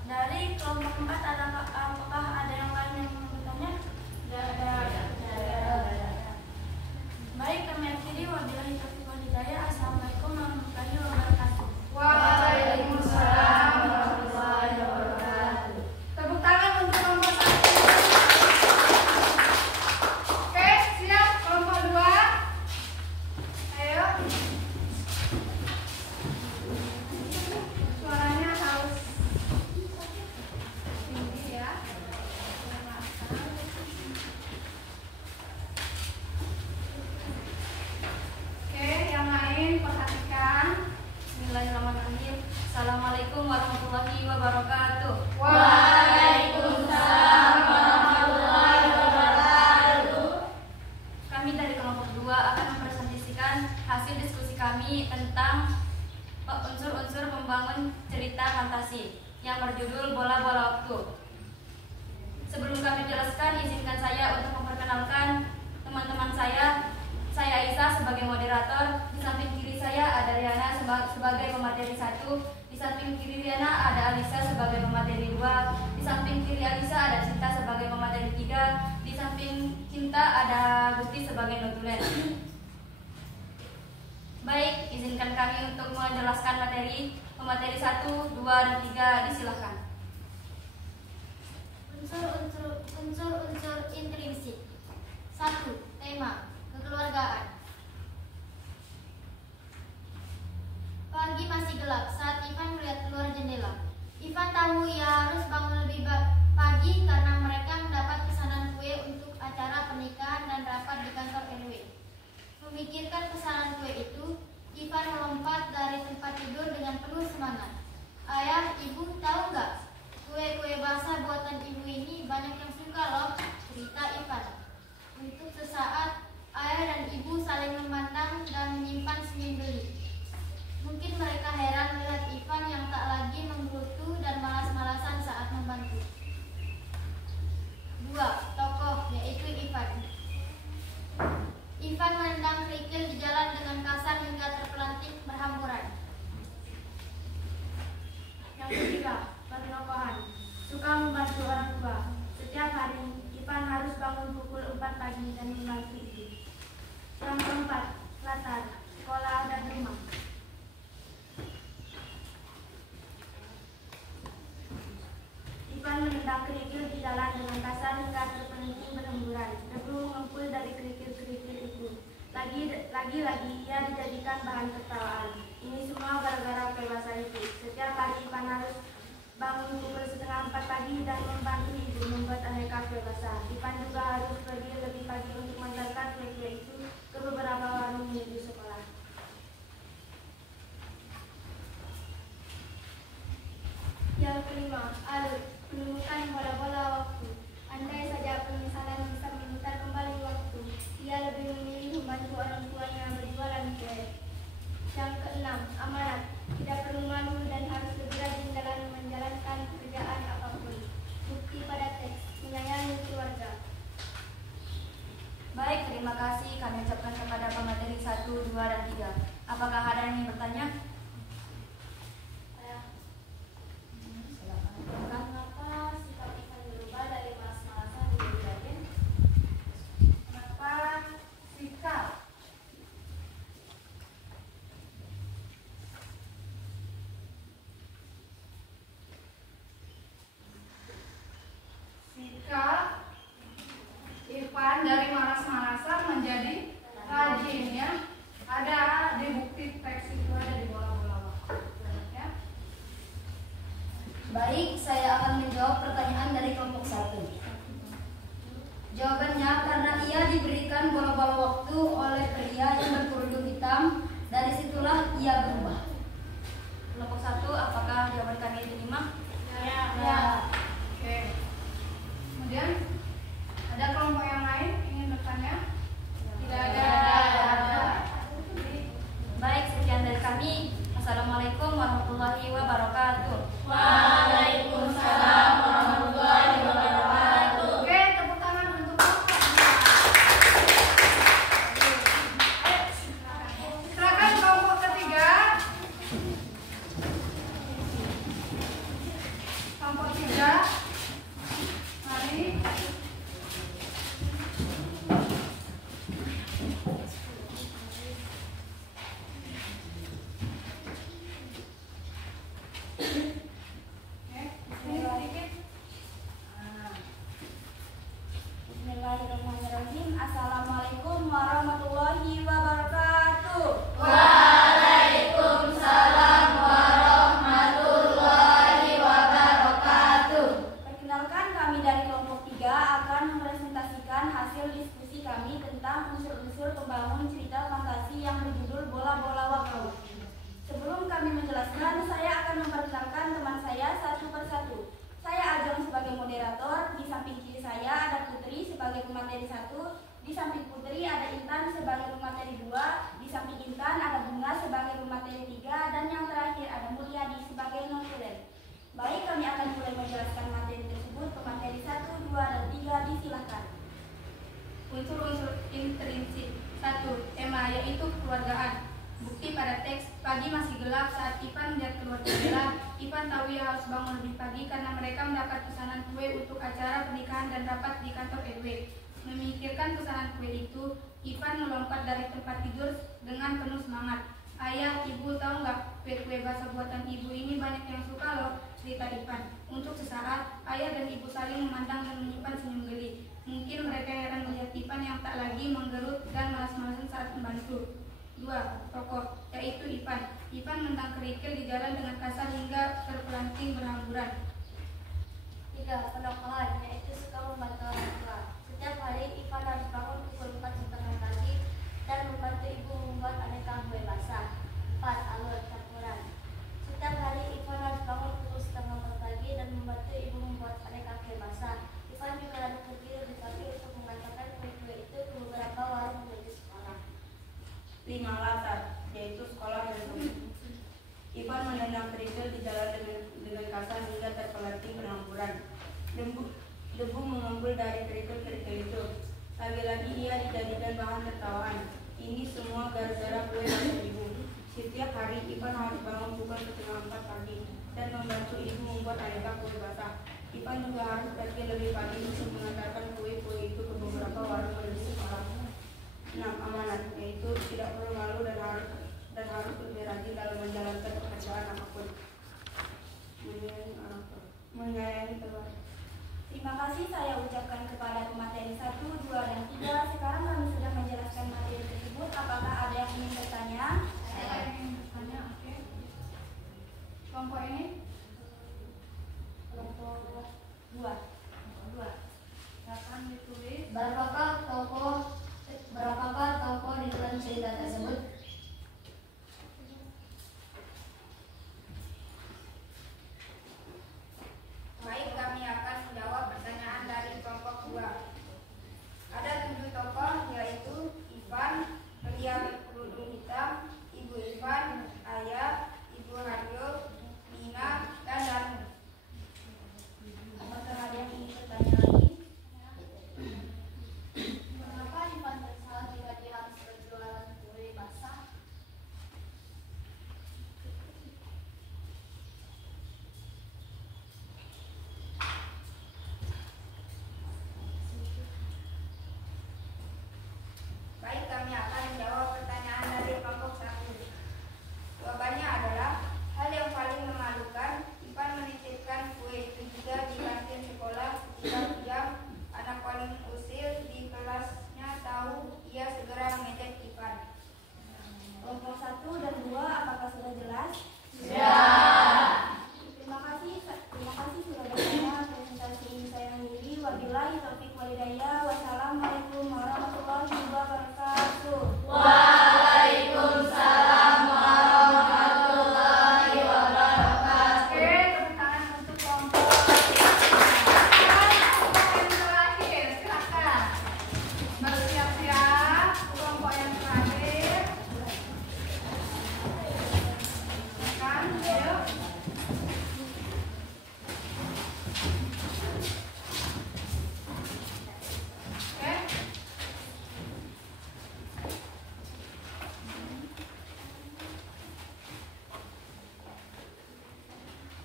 Dari kelompok 4 apakah ada yang lain yang ingin bertanya? Tidak ada. Baik, kami akhiri. Wabillahi taufiq wal hidayah. Assalamualaikum warahmatullahi wabarakatuh. Waalaikumsalam warahmatullahi wabarakatuh. Tepuk tangan untuk kelompok 1. Oke, siap kelompok 2. Ayo. Suaranya harus tinggi ya. Oke, yang lain perhatikan. Bismillahirrahmanirrahim. Assalamualaikum warahmatullahi wabarakatuh. Waalaikumsalam warahmatullahi wabarakatuh. Kami dari kelompok 2 akan mempresentasikan hasil diskusi kami tentang unsur-unsur membangun cerita fantasi yang berjudul Bola-Bola Waktu. Sebelum kami jelaskan, izinkan saya untuk memperkenalkan teman-teman saya. Saya Aisyah sebagai moderator. Di samping kiri saya ada Riana sebagai pemateri 1. Di samping kiri Riana ada Alisa sebagai pemateri 2. Di samping kiri Alisa ada Cinta sebagai pemateri 3. Di samping Cinta ada Gusti sebagai notulen. Baik, izinkan kami untuk menjelaskan materi. Pemateri 1, 2, dan 3 disilahkan. Unsur-unsur intrinsik. 1. Tema kekeluargaan. Pagi masih gelap saat Ivan melihat keluar jendela. Ivan tahu ia harus bangun lebih pagi karena mereka mendapat pesanan kue untuk acara pernikahan dan rapat di kantor RW. Memikirkan pesanan kue itu, Ivan melompat dari tempat tidur dengan penuh semangat. Ayah, ibu, tahu nggak? Kue-kue basah buatan ibu ini banyak yang suka loh, cerita Ivan. Untuk sesaat, ayah dan ibu saling memandang dan menyimpan senyum geli. Mungkin mereka heran melihat Ivan yang tak lagi menggerutu dan malas-malasan saat membantu. 2. Tokoh, yaitu Ivan. Ivan menendang kerikil di jalan dengan kasar hingga terpelanting berhamburan. Yang ketiga, pertokohan. Suka membantu orang tua. Setiap hari, Ivan harus bangun pukul 4 pagi dan membantu ibu. Yang keempat, latar, sekolah dan rumah. Ivan menendang kerikil di jalan dengan kasar hingga terpelanting berhamburan. Debu mengumpul dari kerikil-kerikil itu. Lagi-lagi ia dijadikan bahan tertawaan. Ini semua gara-gara kue basah itu. Setiap hari Ivan harus bangun pukul 3:30 pagi dan membantu ibu membuat aneka kue basah. Ivan juga harus pergi lebih pagi untuk mengantarkan kue-kue itu ke beberapa warung menuju sekolah. Yang kelima, Alut, menemukan bola-bola waktu. Andai saja penyesalan bisa memutar kembali waktu, ia lebih memilih membantu orang tuanya berjualan kue. Yang keenam, amanat, tidak perlu malu dan harus lebih rajin dalam menjalankan pekerjaan apapun. Bukti pada teks, menyayangi keluarga. Baik, terima kasih kami ucapkan kepada pemateri 1, 2, dan 3. Apakah ada yang ingin bertanya? Mengapa sikap Ivan berubah dari malas-malasan menjadi rajin? Kenapa sikap Ivan dari malas-malasan menjadi rajin, ya? Ada di bukti teks itu, ada di bola-bola waktu, ya? Baik, saya akan menjawab pertanyaan dari kelompok 1. Jawabannya karena ia diberikan bola-bola waktu oleh pria yang berkerudung hitam. Dari situlah ia berubah. Kelompok 1, apakah jawaban kami diterima? Ya. Oke. Kemudian ada kelompok yang lain ingin bertanya? Tidak ada. Baik, sekian dari kami. Assalamualaikum warahmatullahi wabarakatuh. Waalaikumsalam warahmatullahi wabarakatuh. Oke, tepuk tangan untuk kelompok. Ayo, silakan kelompok ketiga. Kelompok 3. kekeluargaan. Bukti pada teks, pagi masih gelap saat Ivan melihat keluar jendela. Ivan tahu ia harus bangun lebih pagi karena mereka mendapat pesanan kue untuk acara pernikahan dan rapat di kantor RW. Memikirkan pesanan kue itu, Ivan melompat dari tempat tidur dengan penuh semangat. Ayah, ibu, tahu nggak kue-kue basah buatan ibu ini banyak yang suka loh, cerita Ivan. Untuk sesaat, ayah dan ibu saling memandang dan menyimpan senyum geli. Mungkin mereka heran melihat Ivan yang tak lagi menggerut dan malas-malasan saat membantu. 2. Tokoh, yaitu Ivan. Ivan mentang kerikil di jalan dengan kasar hingga terpelanting berhamburan. 3. Penokohan, yaitu suka membantu orang tua. Setiap hari Ivan harus bangun pukul 4:30 pagi dan membantu ibu membuat aneka kue basah. 4. Alur campuran. Setiap hari Ivan harus bangun pukul 3:30 pagi dan membantu ibu membuat aneka kue basah. Ivan juga harus pergi lebih pagi untuk mengantarkan kue-kue itu ke beberapa warung menuju sekolah. 5. Latar, yaitu sekolah dan rumah. Ivan menendang kerikil di jalan dengan kasar hingga terpelanting berhamburan. Debu mengumpul dari kerikil-kerikil itu. Lagi-lagi ia dijadikan bahan tertawaan. Ini semua gara-gara kue dari ibu. Setiap hari Ivan harus bangun pukul 3:30 pagi dan membantu ibu membuat aneka kue basah. Ivan juga harus pergi lebih pagi untuk mengantarkan kue-kue itu ke beberapa warung menuju sekolah. 6. Amanat, yaitu tidak perlu malu dan harus lebih rajin dalam menjalankan pekerjaan apapun. Menyayangi teman. Terima kasih saya ucapkan kepada pemateri 1, 2, dan 3. Sekarang kami sudah menjelaskan materi tersebut. Apakah ada yang ingin bertanya? Ada yang ingin bertanya? Oke. Kelompok ini? Kelompok 2. Silakan ditulis. Berapakah tokoh di dalam cerita tersebut? Baik, kami akan menjawab pertanyaan dari kelompok 2. Ada 7 tokoh, yaitu Ivan, pria kerudung hitam, Ibu Ivan, Ayah, Ibu Haryo, Nina, dan Danu. Apakah ada yang ingin bertanya lagi? Mengapa Ivan bersalah jika dia harus berjualan kue basah? Baik, kami akan menjawab pertanyaan dari kelompok 1. Jawabannya adalah hal yang paling memalukan, Ivan menitipkan kue itu juga di kantin sekolah ketika jam anak paling usil di kelasnya tahu, ia segera mengejek Ivan. Kelompok 1 dan 2, apakah sudah jelas? Terima kasih sudah bertanya. Presentasi ini saya akhiri. Wabillahi taufiq wal hidayah. Wassalamualaikum warahmatullahi wabarakatuh. Waalaikumsalam warahmatullahi wabarakatuh. Oke, tepuk tangan untuk kelompok yang terakhir. Silakan bersiap-siap. Kelompok yang terakhir. Silakan, ayo. Oke.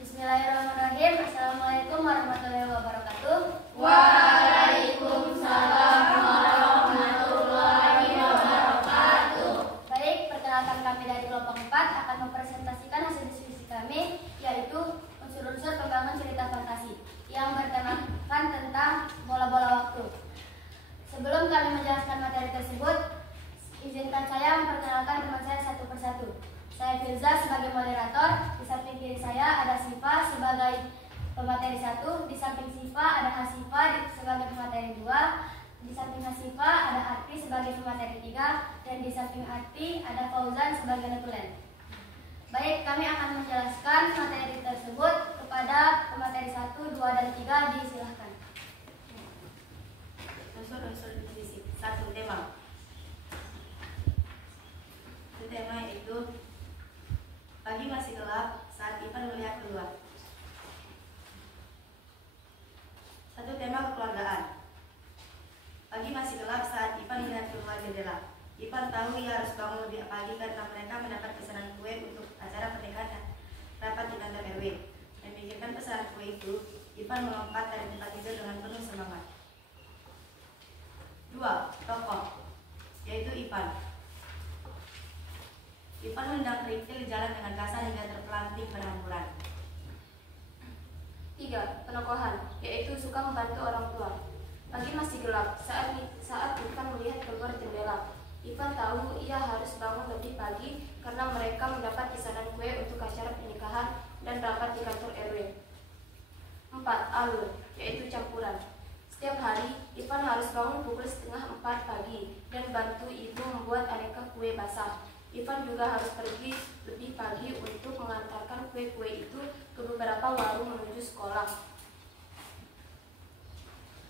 Bismillahirrahmanirrahim. Assalamualaikum warahmatullahi wabarakatuh. Waalaikumsalam warahmatullahi wabarakatuh. Baik, perkenalkan kami dari kelompok 4 akan mempresentasikan hasil diskusi kami, yaitu unsur-unsur pembangun cerita fantasi yang bertemakan tentang bola-bola waktu. Sebelum kami menjelaskan materi tersebut, izinkan saya memperkenalkan teman saya satu persatu. Saya Firza sebagai moderator, di samping kiri saya ada Siva sebagai pemateri 1, di samping Siva ada Hasifa sebagai pemateri 2, di samping Hasifa ada Arti sebagai pemateri 3, dan di samping Arti ada Fauzan sebagai notulen. Baik, kami akan menjelaskan materi tersebut kepada pemateri 1, 2, dan 3, disilahkan. Unsur-unsur divisi. 1. Tema. Tema itu pagi masih gelap saat Ivan melihat keluar. 1. Tema kekeluargaan. Pagi masih gelap saat Ivan melihat keluar jendela. Ivan tahu ia harus bangun lebih pagi karena mereka mendapat pesanan kue untuk acara pernikahan rapat di kantor RW. Memikirkan pesanan kue itu, Ivan melompat dari tempat tidur dengan penuh semangat. 2. Tokoh, yaitu Ivan. Ivan menendang kerikil di jalan dengan kasar hingga terpelanting berhamburan. 3. Penokohan, yaitu suka membantu orang tua. Pagi masih gelap saat Ivan melihat keluar jendela. Ivan tahu ia harus bangun lebih pagi karena mereka mendapat pesanan kue untuk acara pernikahan dan rapat di kantor RW. 4. Alur, yaitu campuran. Setiap hari, Ivan harus bangun pukul 3:30 pagi dan bantu ibu membuat aneka kue basah. Ivan juga harus pergi lebih pagi untuk mengantarkan kue-kue itu ke beberapa warung menuju sekolah.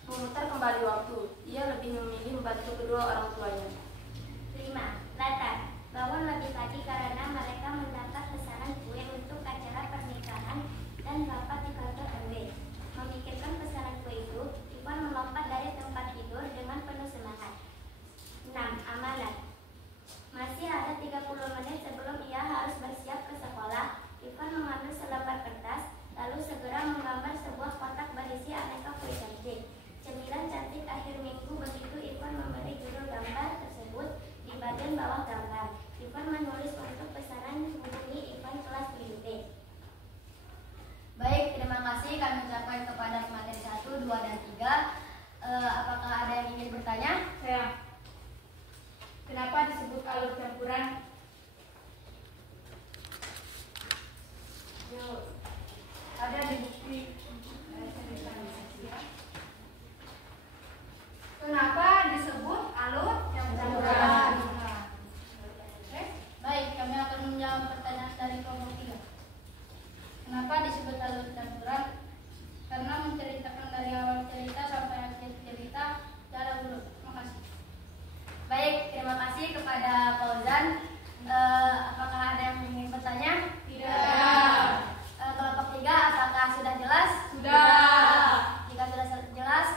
Memutar kembali waktu, ia lebih memilih membantu kedua orang tuanya. 5. Latar, bangun lebih pagi karena mereka mendapat pesanan kue untuk acara pernikahan dan rapat di kantor RW. Memikirkan pesanan kue itu, Ivan melompat dari tempat tidur dengan penuh semangat. 6. Amanat, masih ada 30 menit sebelum ia harus bersiap ke sekolah. Ivan mengambil selembar kertas, lalu segera menggambar sebuah kotak berisi aneka kue cantik. Cemilan cantik akhir minggu, begitu Ivan memberi judul gambar tersebut di bagian bawah gambar. Ivan menulis untuk pesanan hubungi Ivan kelas BIT. Baik, terima kasih kami ucapkan kepada materi 1, 2, dan 3. Apakah ada yang ingin bertanya? Saya. Kenapa disebut alur campuran? Ada di bukti. Kenapa disebut alur campuran? Baik, kami akan menjawab pertanyaan dari kelompok 3. Kenapa disebut alur campuran? Karena menceritakan dari awal cerita sampai akhir cerita secara urut. Terima kasih. Baik, terima kasih kepada Fauzan. Apakah ada yang ingin bertanya? Tidak. Kelompok 3, apakah sudah jelas? Sudah. Jika sudah jelas,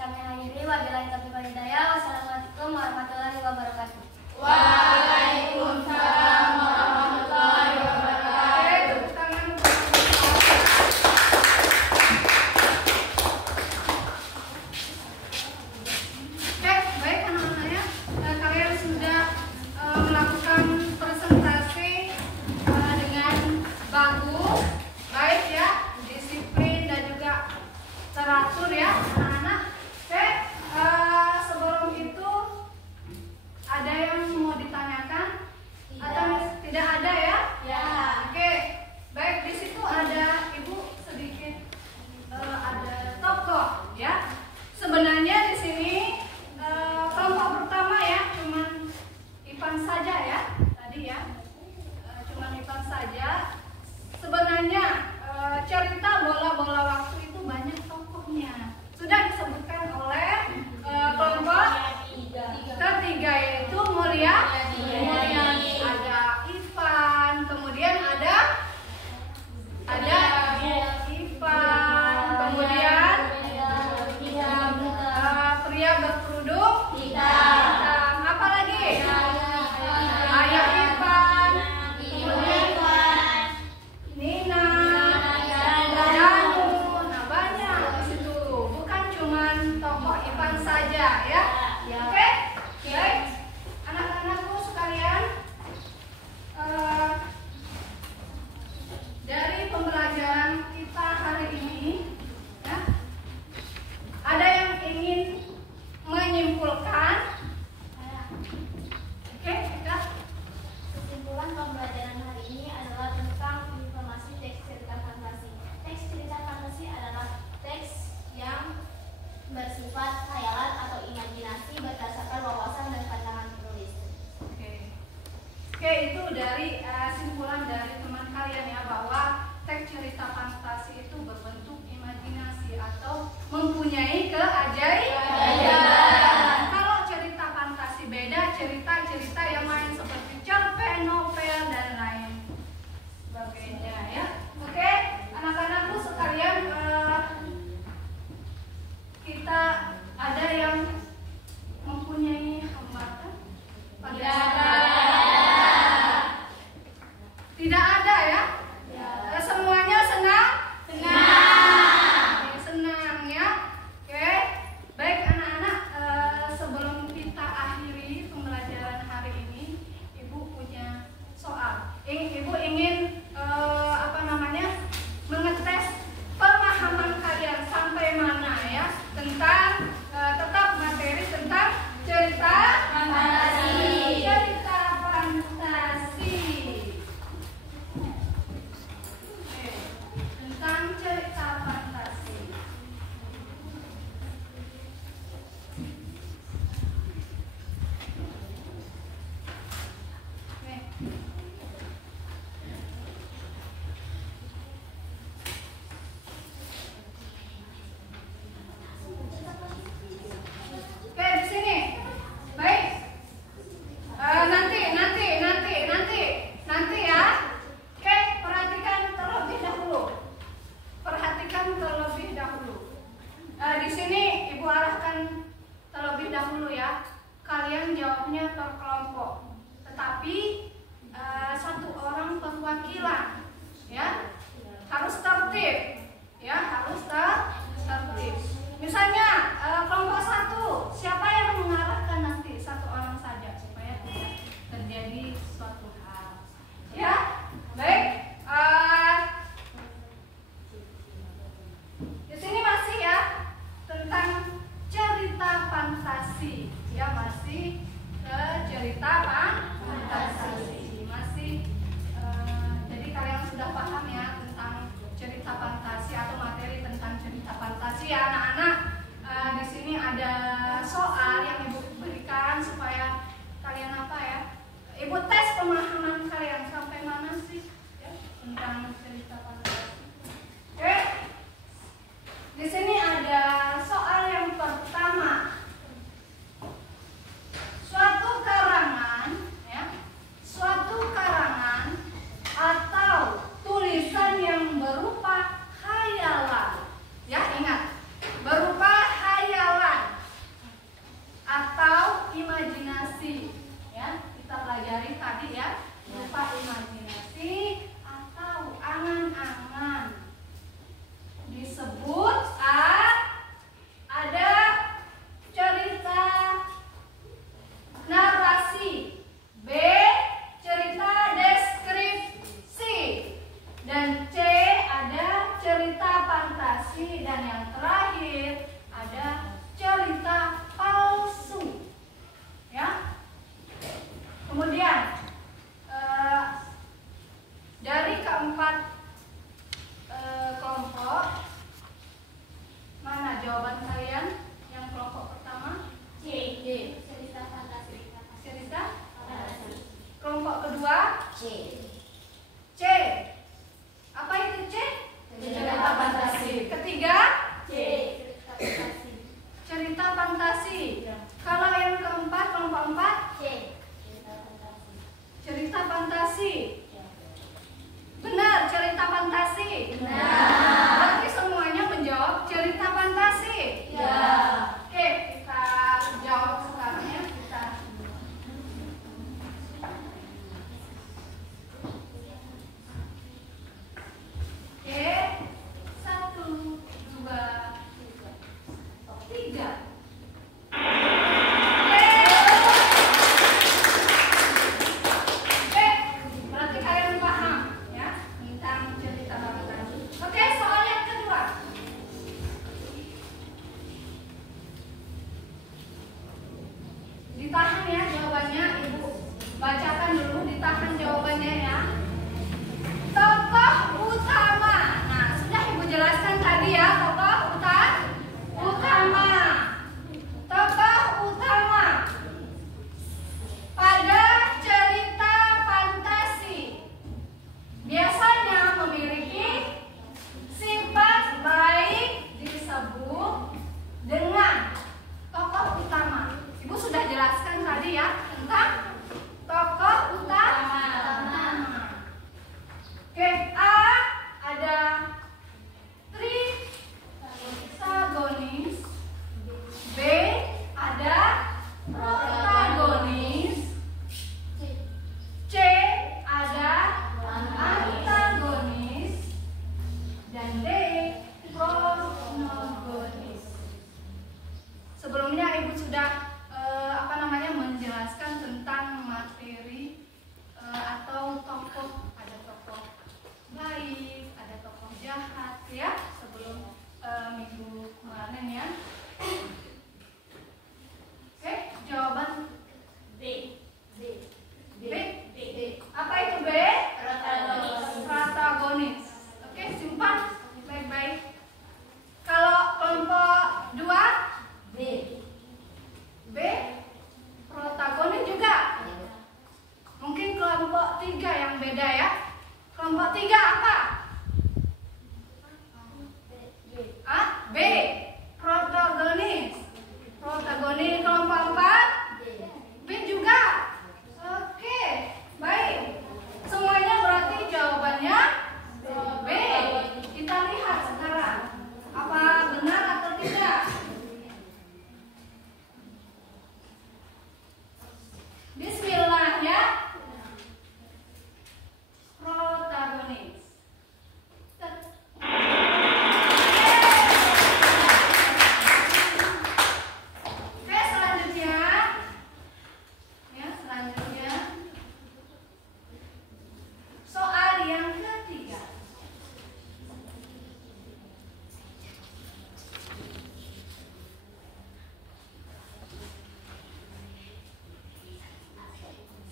kami akhiri. Wabillahi taufiq wal hidayah. Wassalamualaikum warahmatullahi wabarakatuh. Waalaikumsalam warahmatullahi wabarakatuh. Tepuk tangan untuk baik anak-anaknya, kalian sudah melakukan presentasi dengan bagus, baik ya, disiplin dan juga teratur ya anak-anak. Oke, sebelum itu ada yang mau ditanyakan? Atau tidak ada ya? Ya. Oke, baik, di situ ada Ibu sedikit ada tokoh ya. Sebenarnya di sini kelompok pertama ya, cuman Ivan saja ya tadi ya, cuman Ivan saja. Sebenarnya cerita bola-bola waktu itu banyak tokohnya. Sudah disebutkan oleh kelompok ketiga, yaitu Mulyani. Ada Ivan, kemudian ada Ivan, kemudian pria berkerudung hitam. Apa lagi? Ayah Ivan, kemudian Nina, Danu. Nah, banyak di situ. Bukan cuman tokoh Ivan saja ya. Oke? Baik. Anak-anakku sekalian, dari pembelajaran kita hari ini ya, ada yang ingin menyimpulkan? Oke, kita Kesimpulan pembelajaran hari ini adalah tentang informasi teks cerita fantasi. Teks cerita fantasi adalah teks yang bersifat khayalan atau imajinasi berdasarkan wawasan dan pandangan penulis. Oke, itu dari simpulan dari teman kalian ya, bahwa teks cerita fantasi itu berbentuk imajinasi atau mempunyai keajaiban. Kalau cerita fantasi beda, cerita-cerita yang lain seperti cerpen, novel dan lain sebagainya ya. Oke, anak-anakku sekalian, kita ada yang mempunyai hambatan pada ingin mengetes pemahaman kalian sampai mana ya tentang tetap materi tentang cerita fantasi. Cerita fantasi. Oke. Tentang cerita fantasi. Oke. Oke, di sini. Baik. Nanti ya. Oke, perhatikan terlebih dahulu. Di sini Ibu arahkan terlebih dahulu ya. Kalian jawabnya per kelompok. Tetapi satu orang perwakilan ya. Harus tertib. Ya, harus tertib. Misalnya kelompok 1, siapa yang mengarahkan nanti satu orang saja supaya tidak terjadi suatu hal. Ya, baik. Di sini masih ya tentang cerita fantasi. Ya, masih cerita fantasi. Masih jadi kalian sudah paham ya tentang cerita fantasi atau materi tentang cerita fantasi ya anak-anak. Di sini ada soal yang Ibu berikan supaya kalian Ibu tes pemahaman kalian sampai mana sih ya, tentang cerita fantasi. Oke. Di sini ada soal yang pertama. Suatu karangan atau tulisan yang berupa khayalan. Ya, ingat, berupa khayalan atau imajinasi. Ya, kita pelajari tadi ya, berupa imajinasi atau angan-angan. Disebut ada cerita narasi, B cerita deskripsi, dan C ada cerita fantasi, dan yang terakhir ada cerita palsu. Ya. Kemudian dari keempat kelompok, mana jawaban kalian? Yang kelompok pertama C. Cerita fantasi. cerita kelompok kedua C. Apa itu C? Cerita fantasi. Ketiga C. Cerita fantasi. cerita fantasi. Kalau yang keempat, kelompok 4, C. cerita fantasi. Benar, cerita fantasi. Benar. Berarti semuanya menjawab cerita fantasi. Ya. Oke, kita jawab sekarang ya. Oke, 1, 2, 3. Oke, berarti Kelompok 3 apa? B. Protagonis. Protagonis. Kelompok 4 B juga. Oke, baik. Semuanya berarti jawabannya B. Kita lihat sekarang apa benar atau tidak. Bismillah ya. Protagonis. Oke, selanjutnya. Ya, selanjutnya. Soal yang ketiga.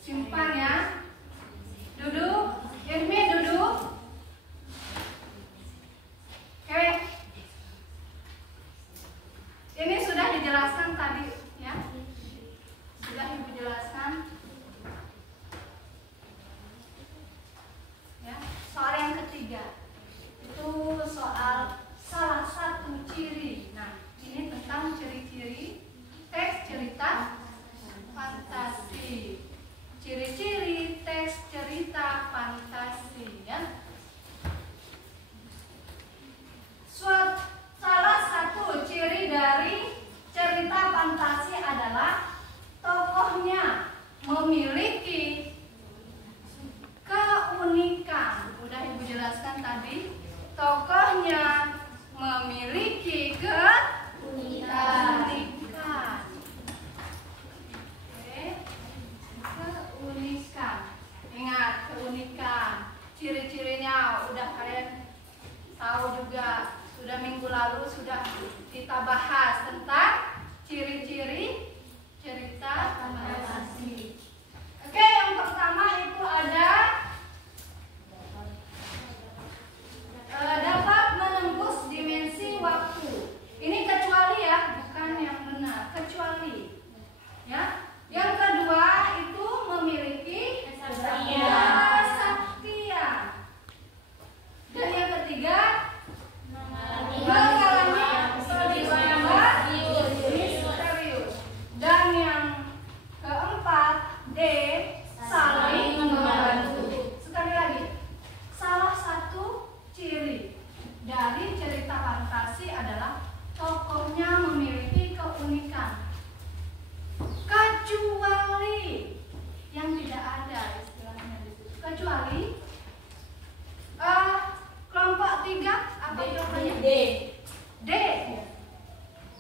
Simpan ya. Duduk. Irmi duduk. Oke. Ini sudah dijelaskan tadi ya. Sudah Ibu jelaskan. Ya, soal yang ketiga. Itu soal salah satu ciri. Nah, ini tentang ciri-ciri teks cerita fantasi. Ciri-ciri teks cerita fantasi ya. Salah satu ciri dari cerita fantasi adalah tokohnya memiliki keunikan. Udah Ibu jelaskan tadi. Tokohnya memiliki keunikan. Keunikan. Ingat, keunikan. Ciri-cirinya udah kalian tahu juga. Sudah minggu lalu sudah kita bahas tentang ciri-ciri cerita fantasi. Oke, yang pertama itu ada dapat menembus dimensi waktu. Ini kecuali ya, bukan yang benar, kecuali. Ya. Yang kedua itu memiliki kesaktian. Dan yang ketiga mengalami perjuangan misterius. Dan yang keempat D, saling membantu. Sekali lagi, salah satu ciri dari cerita fantasi adalah tokohnya memiliki keunikan. Kecuali yang tidak ada istilahnya di situ. Kecuali kelompok 3 apa jawabannya? D.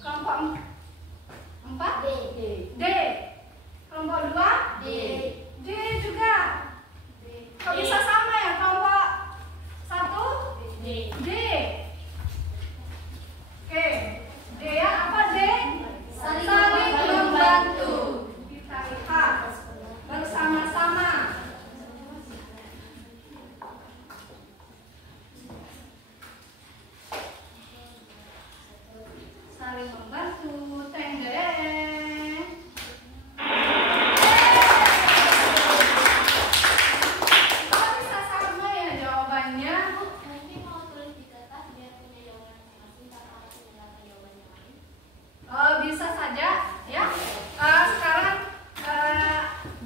Kelompok 4 D. Kelompok 2 D juga. Kok bisa sama ya? Kelompok 1 D. Oke. D ya, apa D? Saling membantu. Kita lihat bersama-sama. Saling membantu. Teng dereng. Kok bisa sama ya jawabannya? Nanti mau tulis di kertas biar punya jawaban masing-masing karena harus mendapat jawabannya lain. Bisa saja ya. Sekarang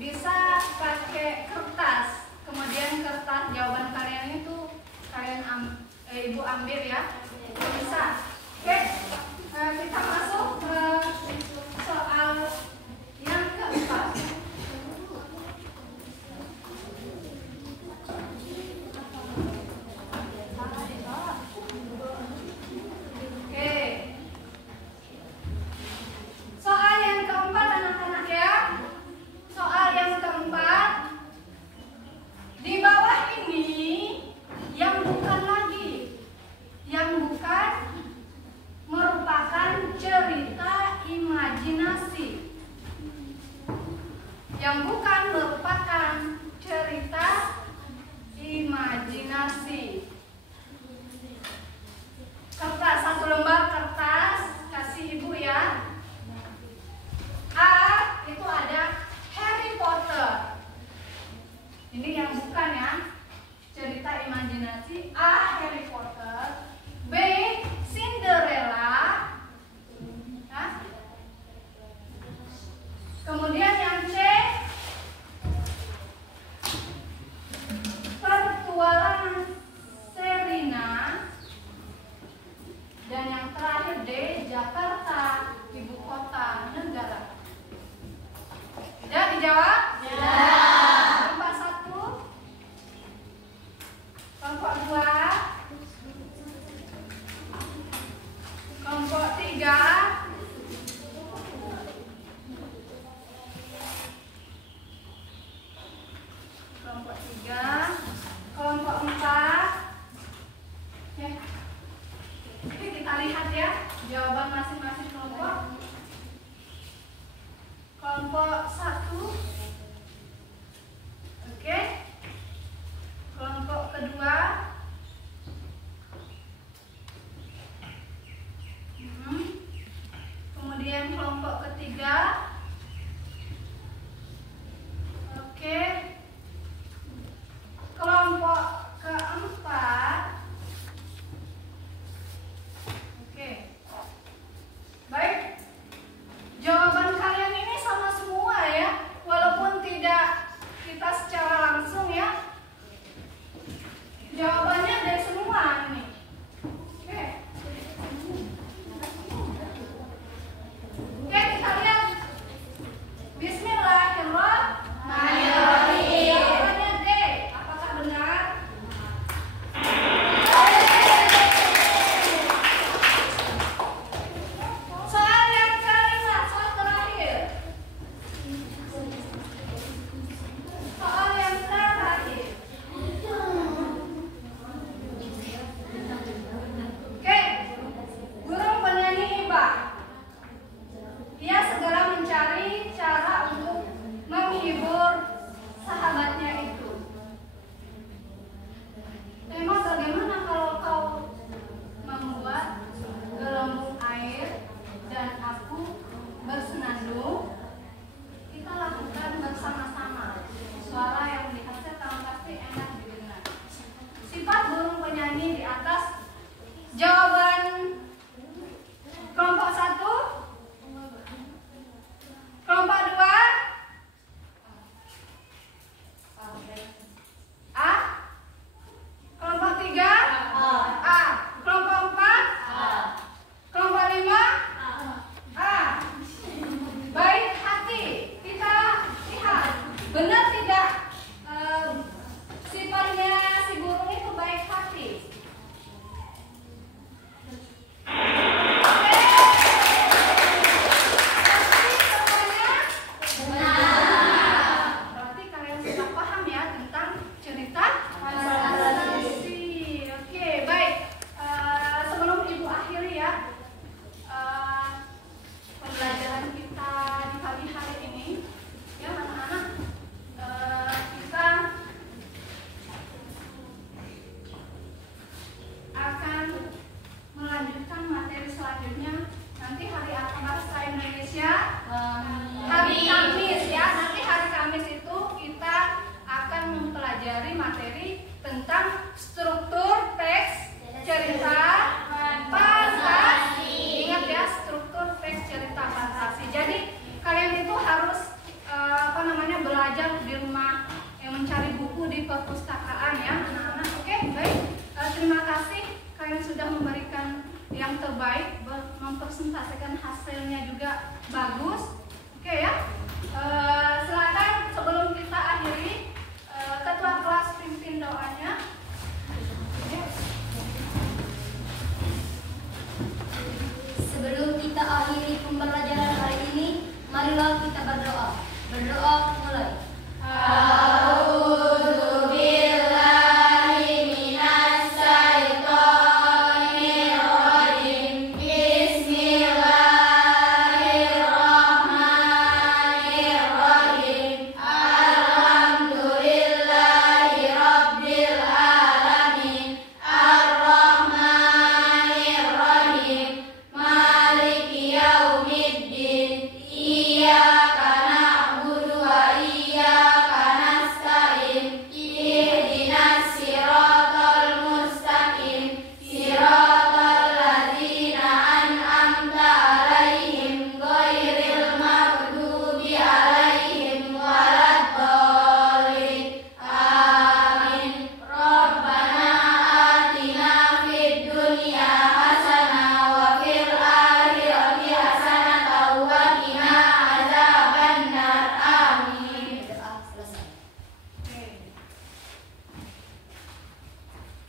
bisa pakai kertas. Kemudian kertas jawaban kalian itu kalian Ibu ambil ya. Bisa. Oke. Kita masuk ke soal yang keempat. Oke. Soal yang keempat anak-anak ya. Soal yang keempat. Di bawah ini yang bukan lagi. Yang bukan merupakan cerita imajinasi. Yang bukan merupakan cerita imajinasi. Kertas, satu lembar kertas, kasih Ibu ya. A itu ada Harry Potter. Ini yang bukan ya, cerita imajinasi. A. Harry Potter. B. Cinderella. Nah. Kemudian yang C. Petualangan Serina. Dan yang terakhir D. Jakarta, ibu kota negara. Ya, dijawab? Ya. Kelompok 1, kelompok 2, kelompok 3, kelompok 3, kelompok 4. Ya. Oke, kita lihat ya jawaban masing-masing kelompok. Kelompok 1, oke. Kelompok kedua, kemudian kelompok ketiga, oke. Kelompok keempat, oke. Baik. Jawaban kalian ini sama semua ya, walaupun tidak kita secara langsung ya. Jawabannya ada semua ini. Oke. Oke, kita lihat. Bismillahirrahmanirrahim. Jawabannya D. Apakah benar? Soal yang kelima, soal terakhir. Soal yang terakhir. Oke, burung penyanyi Iba. Dia segera mencari cara untuk menghibur sahabatnya itu. Tema bagaimana kalau kau membuat gelembung air dan aku bersenandung? Kita lakukan bersama-sama. Suara yang dihasilkan pasti enak didengar. Sifat burung penyanyi di atas. Jawaban kelompok 1, kelompok 2, A. Kelompok 3, A. Kelompok 4, kelompok 5, A. Baik hati. Kita lihat benar tidak sifatnya si burung itu baik hati. Berarti kalian sudah paham ya tentang cerita fantasi. Oke, baik. Sebelum ibu akhiri ya pembelajaran kita di pagi hari ini, ya anak-anak, kita akan melanjutkan materi selanjutnya nanti hari apa bahasa Indonesia? Hari Kamis ya. Nanti hari Kamis itu kita akan mempelajari materi tentang struktur teks cerita fantasi. Ingat ya, struktur teks cerita fantasi. Jadi kalian itu harus belajar di rumah, mencari buku di perpustakaan ya anak-anak. Oke, baik. Terima kasih kalian sudah memberikan yang terbaik, mempresentasikan hasilnya juga bagus. Oke ya. Silakan sebelum kita akhiri